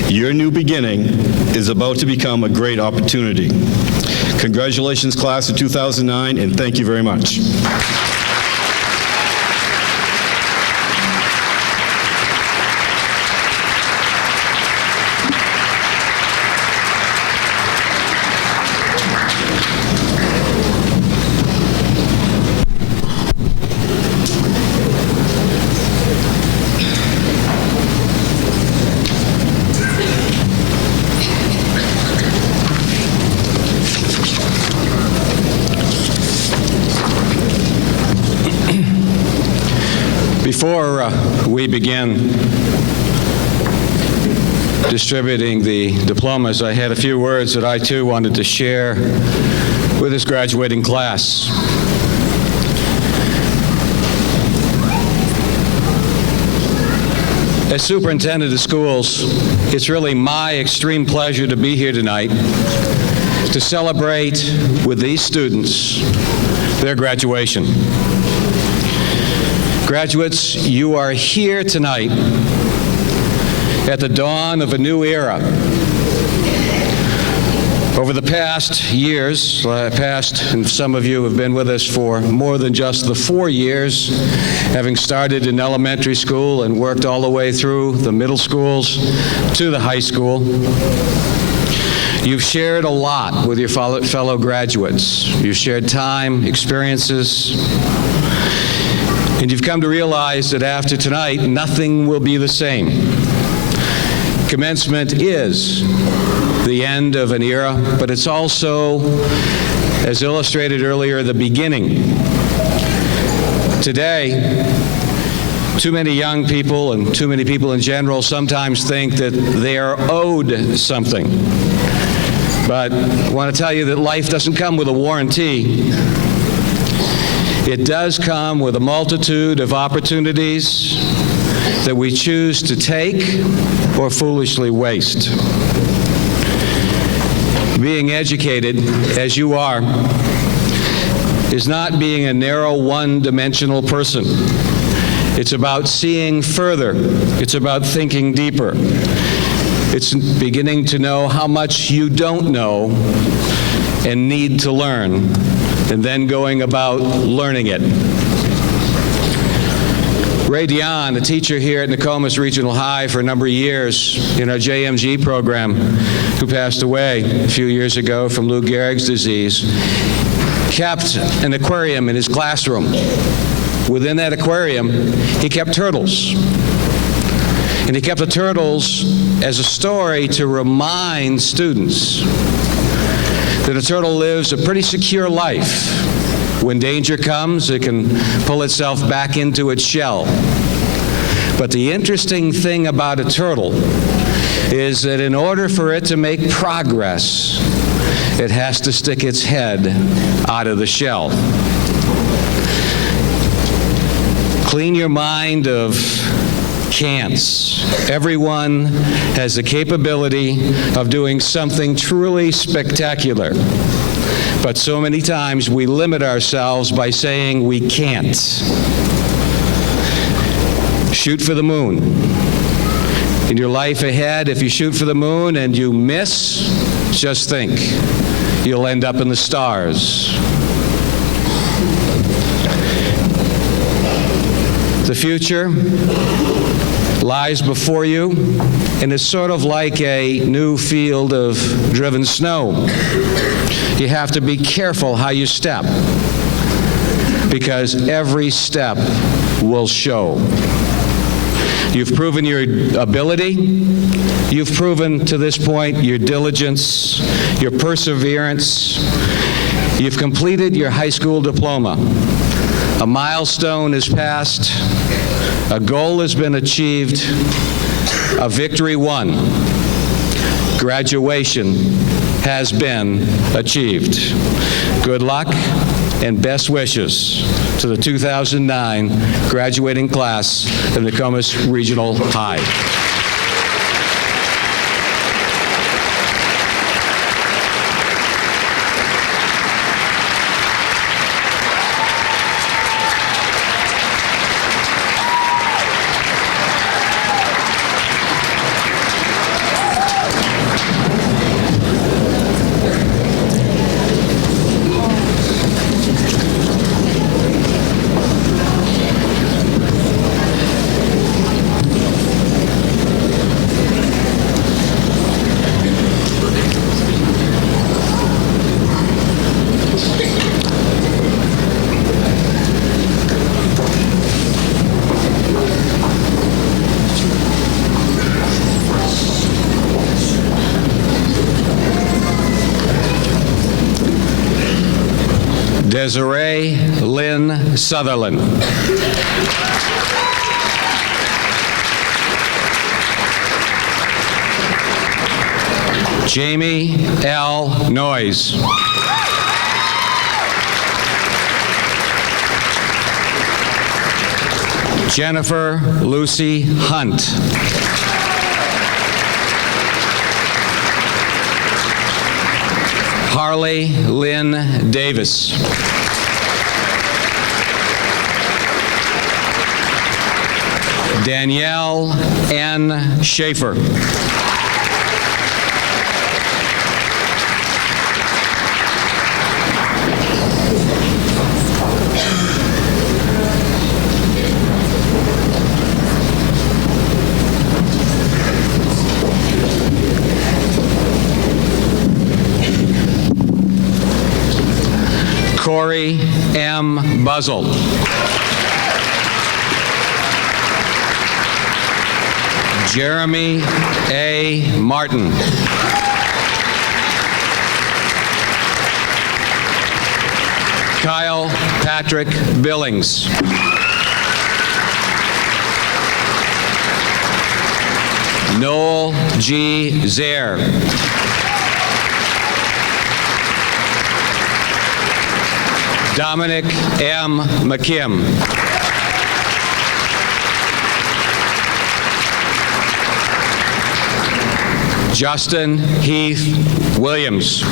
Your new beginning is about to become a great opportunity. Congratulations, class of 2009, and thank you very much. Before we begin distributing the diplomas, I had a few words that I too wanted to share with this graduating class. As superintendent of schools, it's really my extreme pleasure to be here tonight to celebrate with these students their graduation. Graduates, you are here tonight at the dawn of a new era. Over the past years, and some of you have been with us for more than just the 4 years, having started in elementary school and worked all the way through the middle schools to the high school. You've shared a lot with your fellow graduates. You've shared time, experiences, and you've come to realize that after tonight, nothing will be the same. Commencement is the end of an era, but it's also, as illustrated earlier, the beginning. Today, too many young people and too many people in general sometimes think that they are owed something. But I want to tell you that life doesn't come with a warranty. It does come with a multitude of opportunities that we choose to take or foolishly waste. Being educated, as you are, is not being a narrow, one-dimensional person. It's about seeing further. It's about thinking deeper. It's beginning to know how much you don't know and need to learn, and then going about learning it. Ray Dion, a teacher here at Nokomis Regional High for a number of years in our JMG program, who passed away a few years ago from Lou Gehrig's disease, kept an aquarium in his classroom. Within that aquarium, he kept turtles. And he kept the turtles as a story to remind students that a turtle lives a pretty secure life. When danger comes, it can pull itself back into its shell. But the interesting thing about a turtle is that in order for it to make progress, it has to stick its head out of the shell. Clean your mind of can'ts. Everyone has the capability of doing something truly spectacular. But so many times we limit ourselves by saying we can't. Shoot for the moon. In your life ahead, if you shoot for the moon and you miss, just think, you'll end up in the stars. The future lies before you, and it's sort of like a new field of driven snow. You have to be careful how you step, because every step will show. You've proven your ability. You've proven to this point your diligence, your perseverance. You've completed your high school diploma. A milestone is passed. A goal has been achieved. A victory won. Graduation has been achieved. Good luck and best wishes to the 2009 graduating class of Nokomis Regional High. Desiree Lynn Sutherland. Jamie L. Noyes. Jennifer Lucy Hunt. Harley Lynn Davis. Danielle N. Schaefer. Corey M. Buzzle. Jeremy A. Martin. Kyle Patrick Billings. Noel G. Zaire. Dominic M. McKim. Justin Heath Williams.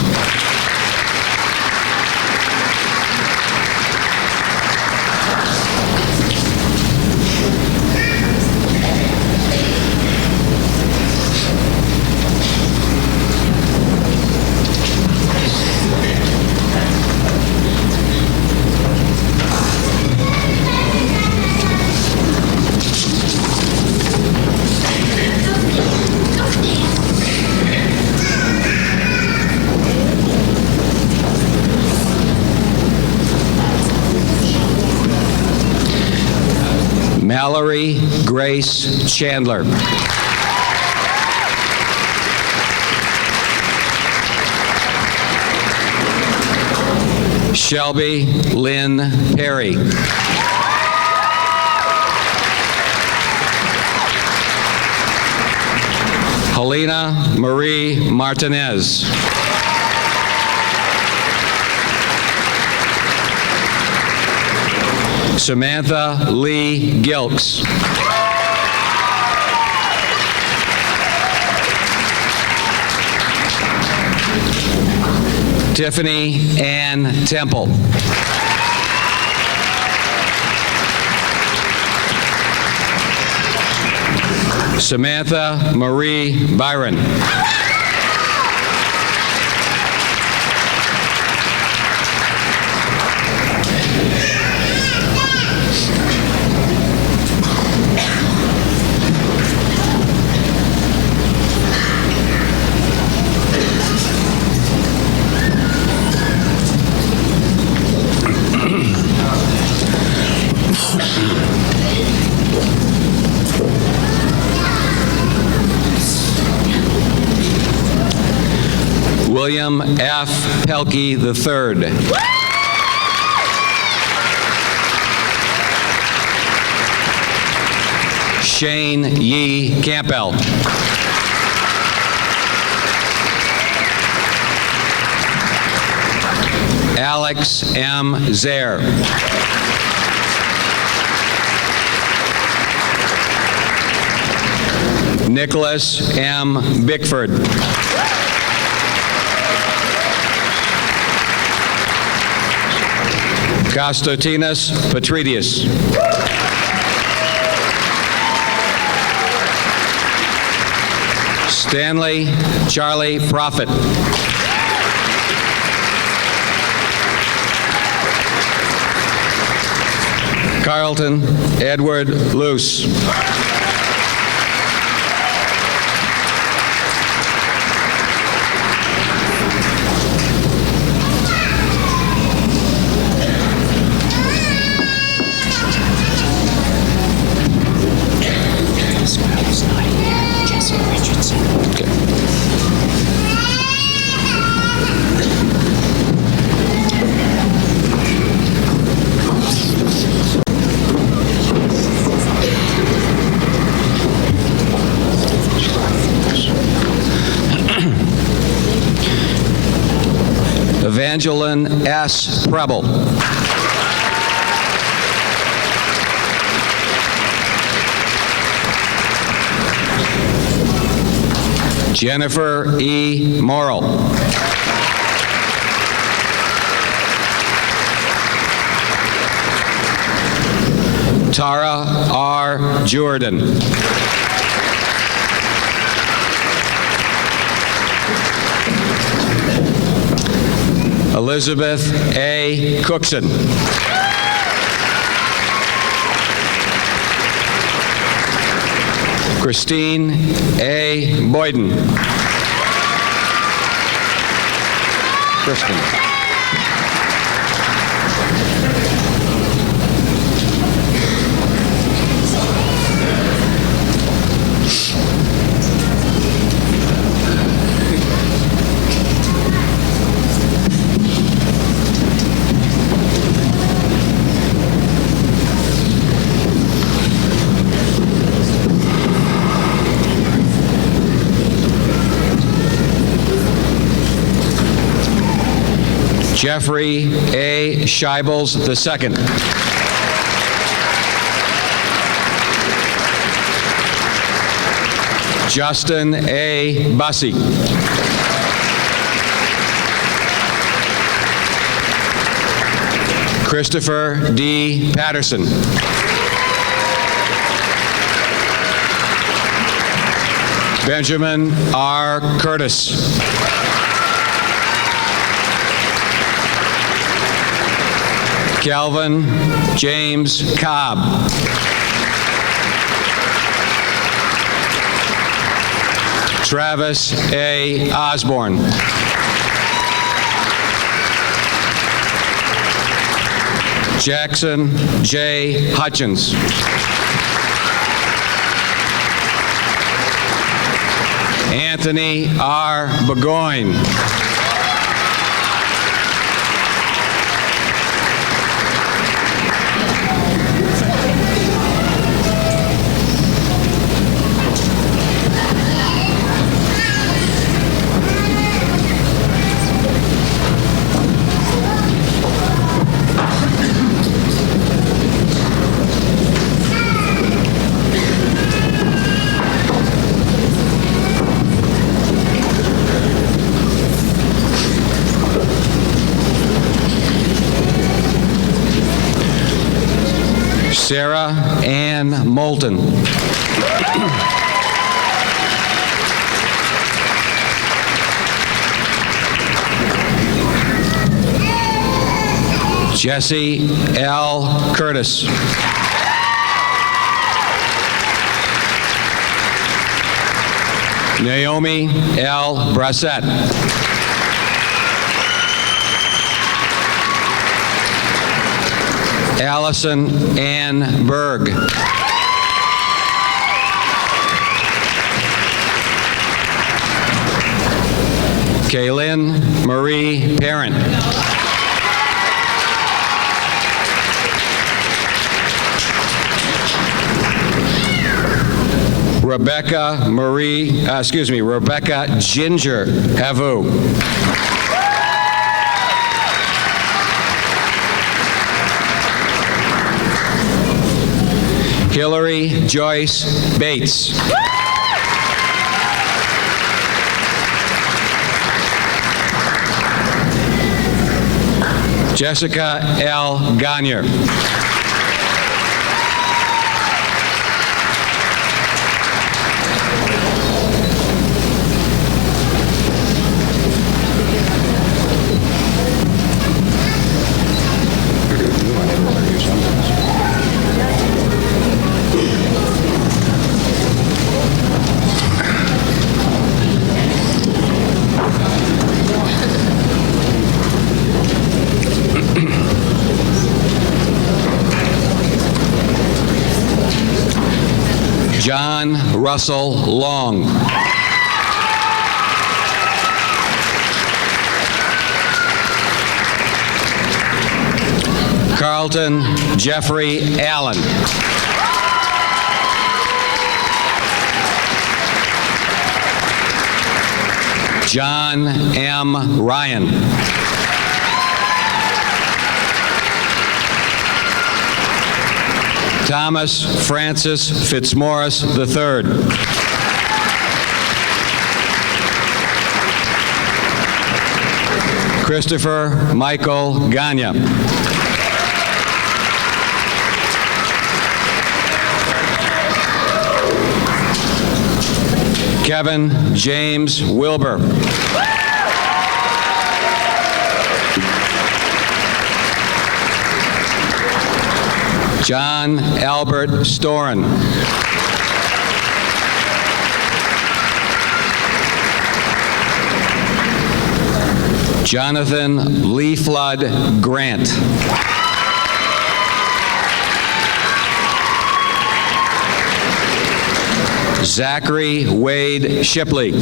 Mallory Grace Chandler. Shelby Lynn Perry. Helena Marie Martinez. Samantha Lee Gilks. Tiffany Ann Temple. Samantha Marie Byron. William F. Pelkey III. Shane Yee Campbell. Alex M. Zaire. Nicholas M. Bickford. Constantinos Petridius. Stanley Charlie Prophet. Carlton Edward Luce. Evangeline S. Preble. Jennifer E. Morrill. Tara R. Jordan. Elizabeth A. Cookson. Christine A. Boyden. Kristen. Jeffrey A. Scheibels II. Justin A. Bussey. Christopher D. Patterson. Benjamin R. Curtis. Calvin James Cobb. Travis A. Osborne. Jackson J. Hutchins. Anthony R. Burgoyne. Sarah Ann Moulton. Jesse L. Curtis. Naomi L. Brissett. Allison Ann Berg. Kaylin Marie Parent. Rebecca Ginger Havu. Hillary Joyce Bates. Jessica L. Gagne. John Russell Long. Carlton Jeffrey Allen. John M. Ryan. Thomas Francis Fitzmaurice III. Christopher Michael Gagne. Kevin James Wilbur. John Albert Storen. Jonathan Lee Flood Grant. Zachary Wade Shipley.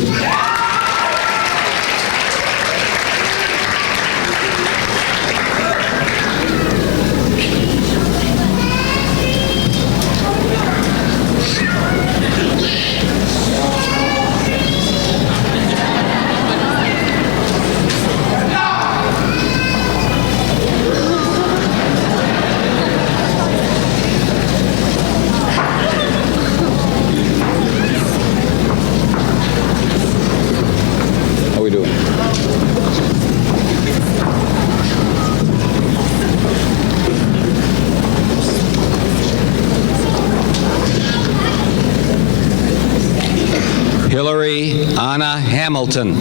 Hillary Anna Hamilton.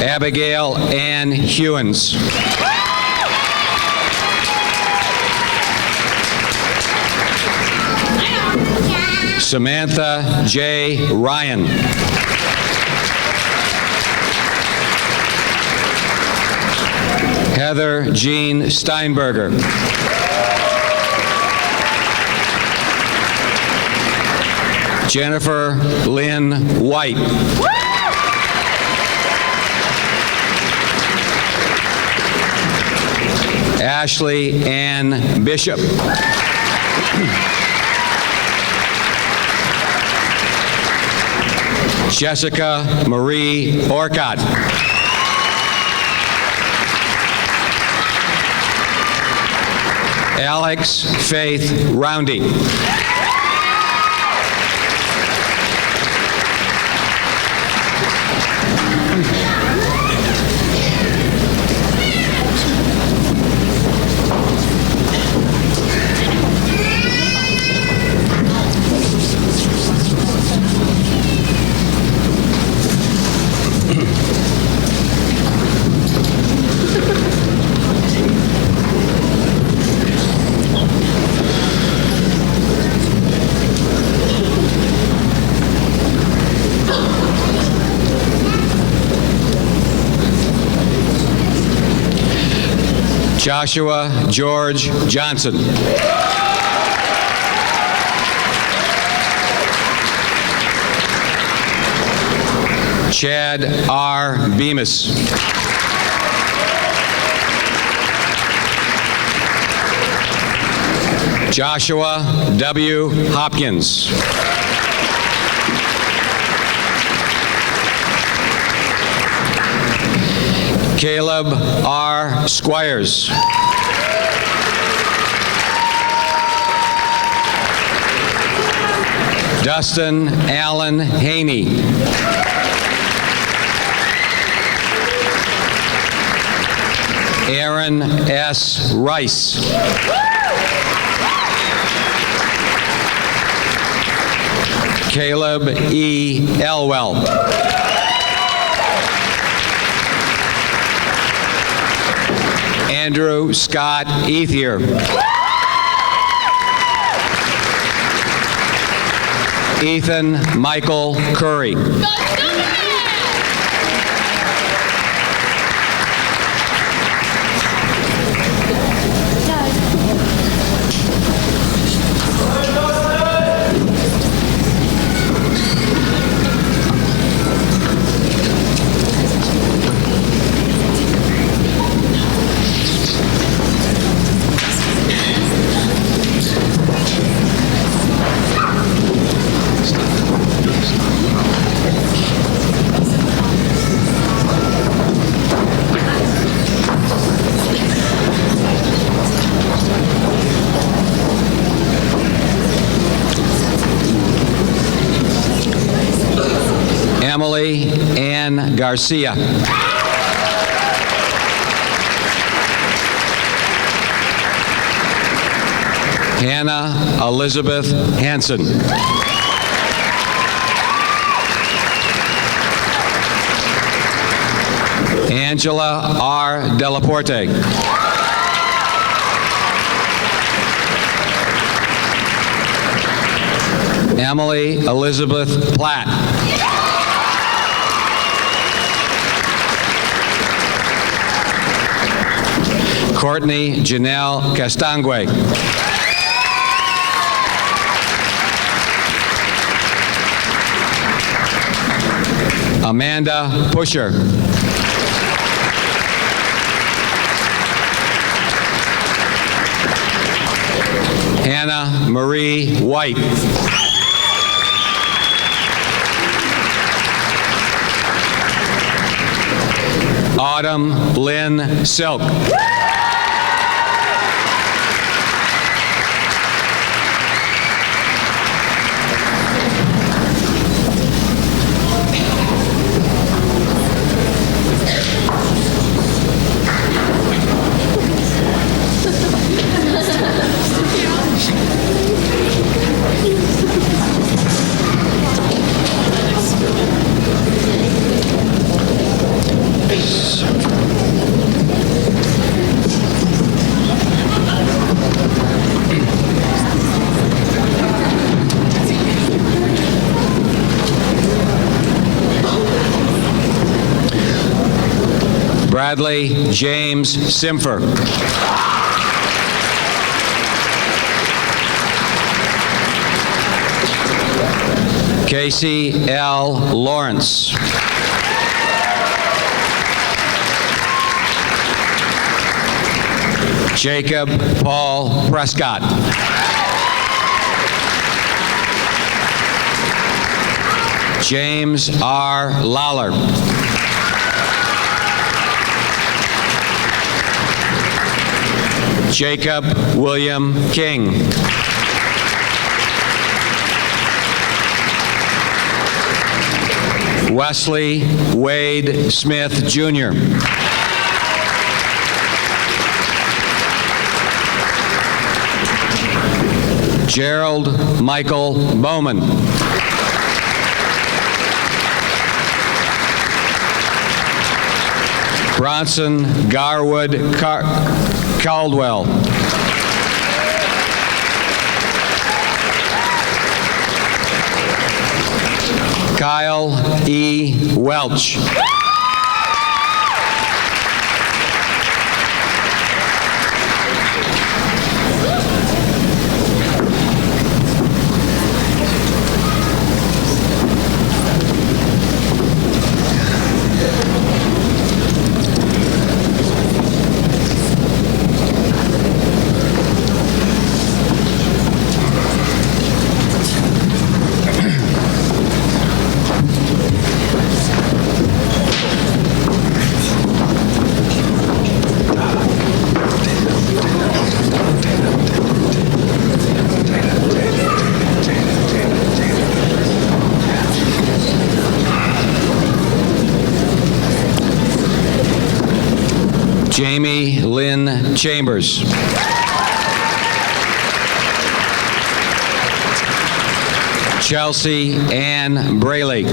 Abigail Ann Hewins. Samantha J. Ryan. Heather Jean Steinberger. Jennifer Lynn White. Ashley Ann Bishop. Jessica Marie Orcott. Alex Faith Roundy. Joshua George Johnson. Chad R. Bemis. Joshua W. Hopkins. Caleb R. Squires. Dustin Allen Haney. Aaron S. Rice. Caleb E. Elwell. Andrew Scott Ethier. Ethan Michael Curry. Emily Ann Garcia. Hannah Elizabeth Hansen. Angela R. Delaporte. Emily Elizabeth Platt. Courtney Janelle Castangue. Amanda Pusher. Hannah Marie White. Autumn Lynn Silk. Bradley James Simfer. Casey L. Lawrence. Jacob Paul Prescott. James R. Lawler. Jacob William King. Wesley Wade Smith, Jr. Gerald Michael Bowman. Bronson Garwood Caldwell. Kyle E. Welch. Jamie Lynn Chambers. Chelsea Ann Braley.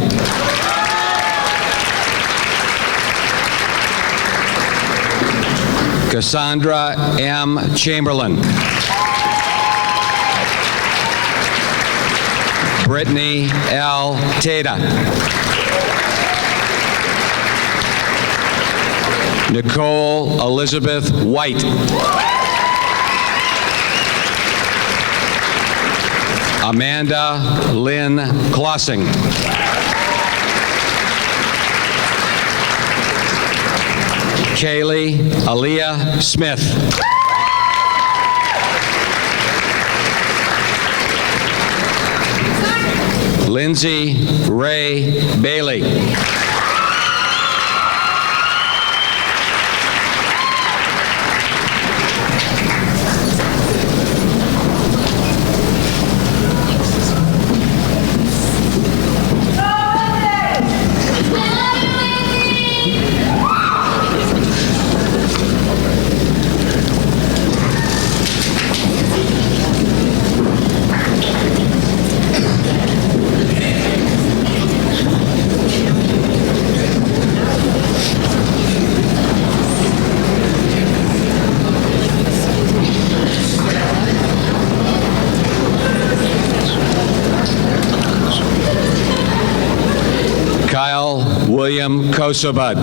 Cassandra M. Chamberlain. Brittany L. Tata. Nicole Elizabeth White. Amanda Lynn Klossing. Kaylee Aaliyah Smith. Lindsay Ray Bailey. William Kosobud.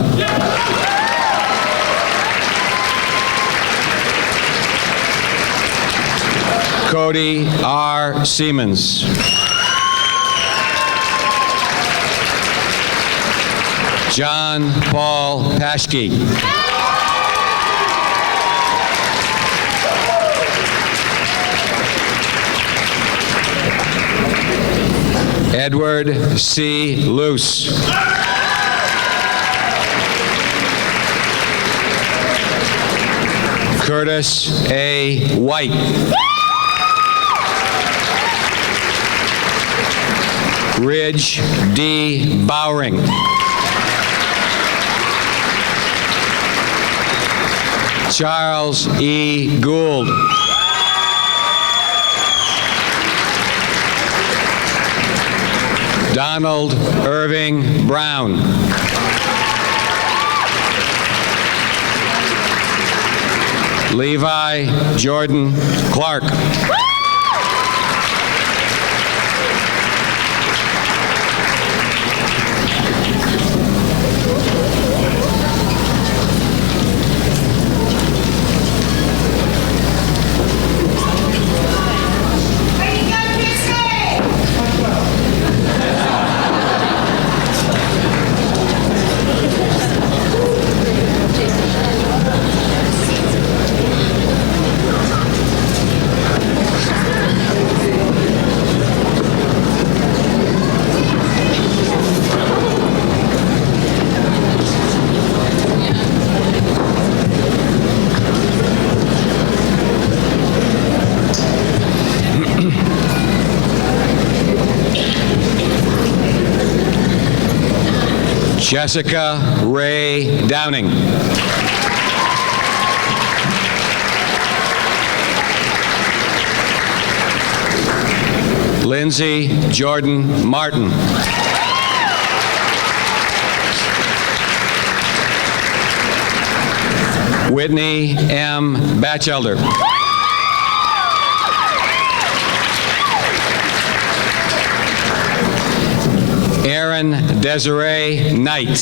Cody R. Siemens. John Paul Paschke. Edward C. Luce. Curtis A. White. Ridge D. Bowring. Charles E. Gould. Donald Irving Brown. Levi Jordan Clark. Jessica Ray Downing. Lindsay Jordan Martin. Whitney M. Batchelder. Aaron Desiree Knight.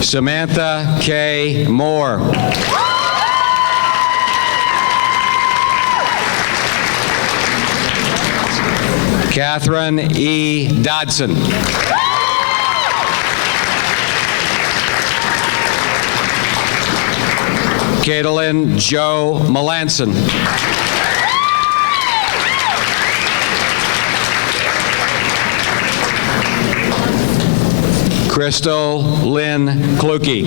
Samantha K. Moore. Catherine E. Dodson. Caitlin Joe Melanson. Crystal Lynn Kluge.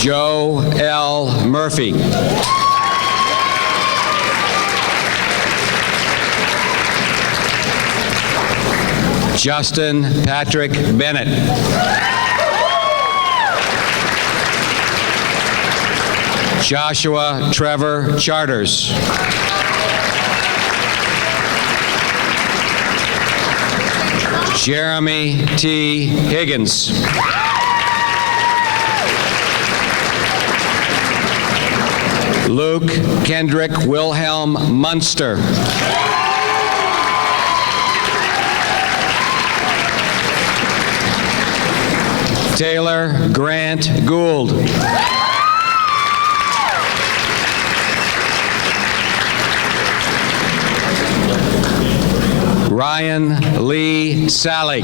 Joe L. Murphy. Justin Patrick Bennett. Joshua Trevor Charters. Jeremy T. Higgins. Luke Kendrick Wilhelm Munster. Taylor Grant Gould. Ryan Lee Sally.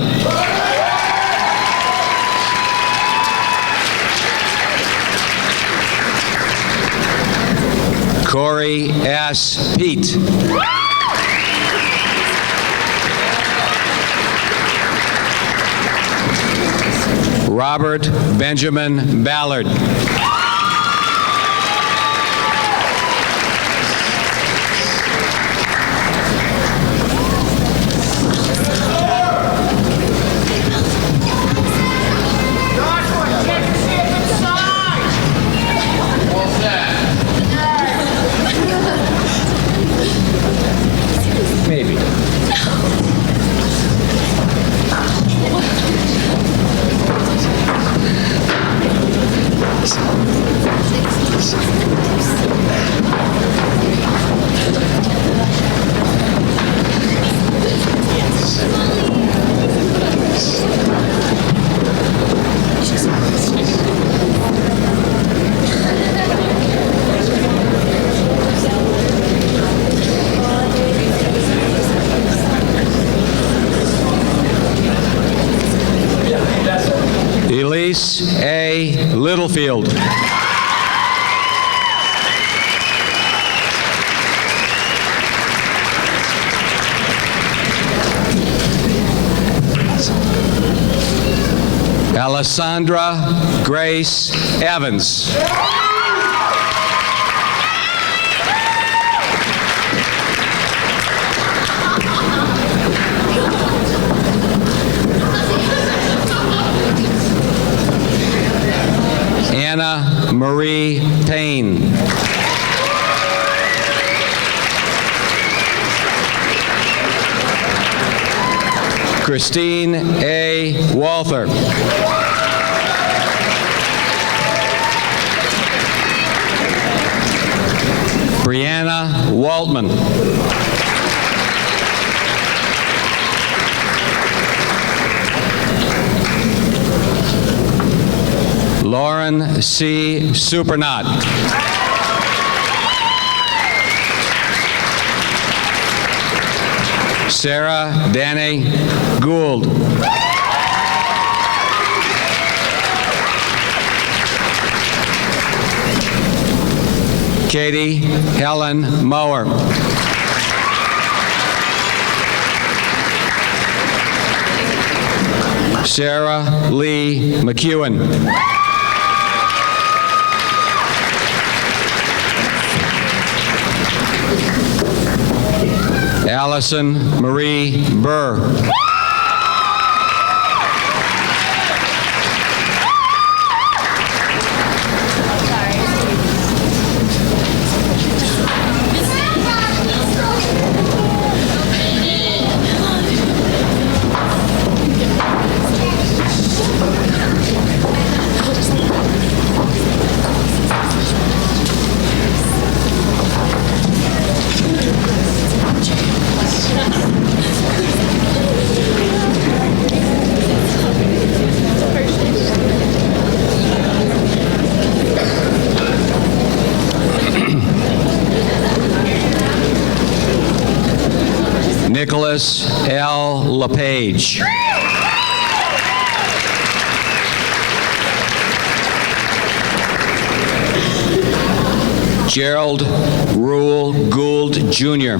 Corey S. Pete. Robert Benjamin Ballard. Maybe. Elise A. Littlefield. Alessandra Grace Evans. Anna Marie Payne. Christine A. Walther. Brianna Waltman. Lauren C. Supernaut. Sarah Danny Gould. Katie Helen Mower. Sarah Lee McEwen. Allison Marie Burr. Nicholas L. LePage. Gerald Rule Gould, Jr.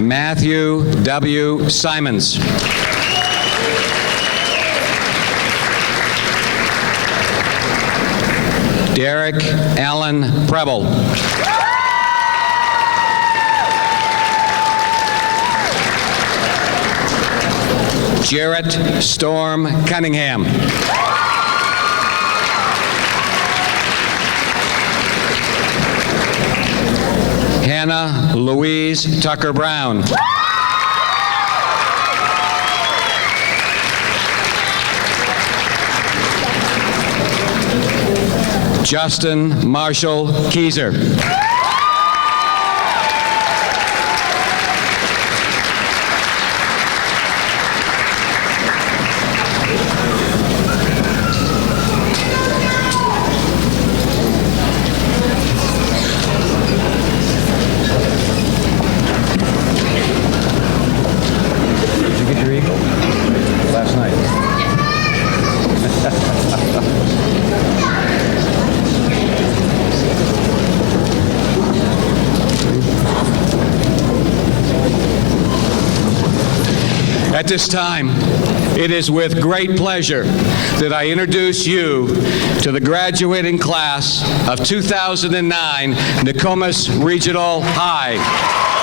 Matthew W. Simons. Derek Allen Preble. Jarrett Storm Cunningham. Hannah Louise Tucker Brown. Justin Marshall Keyser. Did you get your eagle? Last night. At this time, it is with great pleasure that I introduce you to the graduating class of 2009 Nokomis Regional High.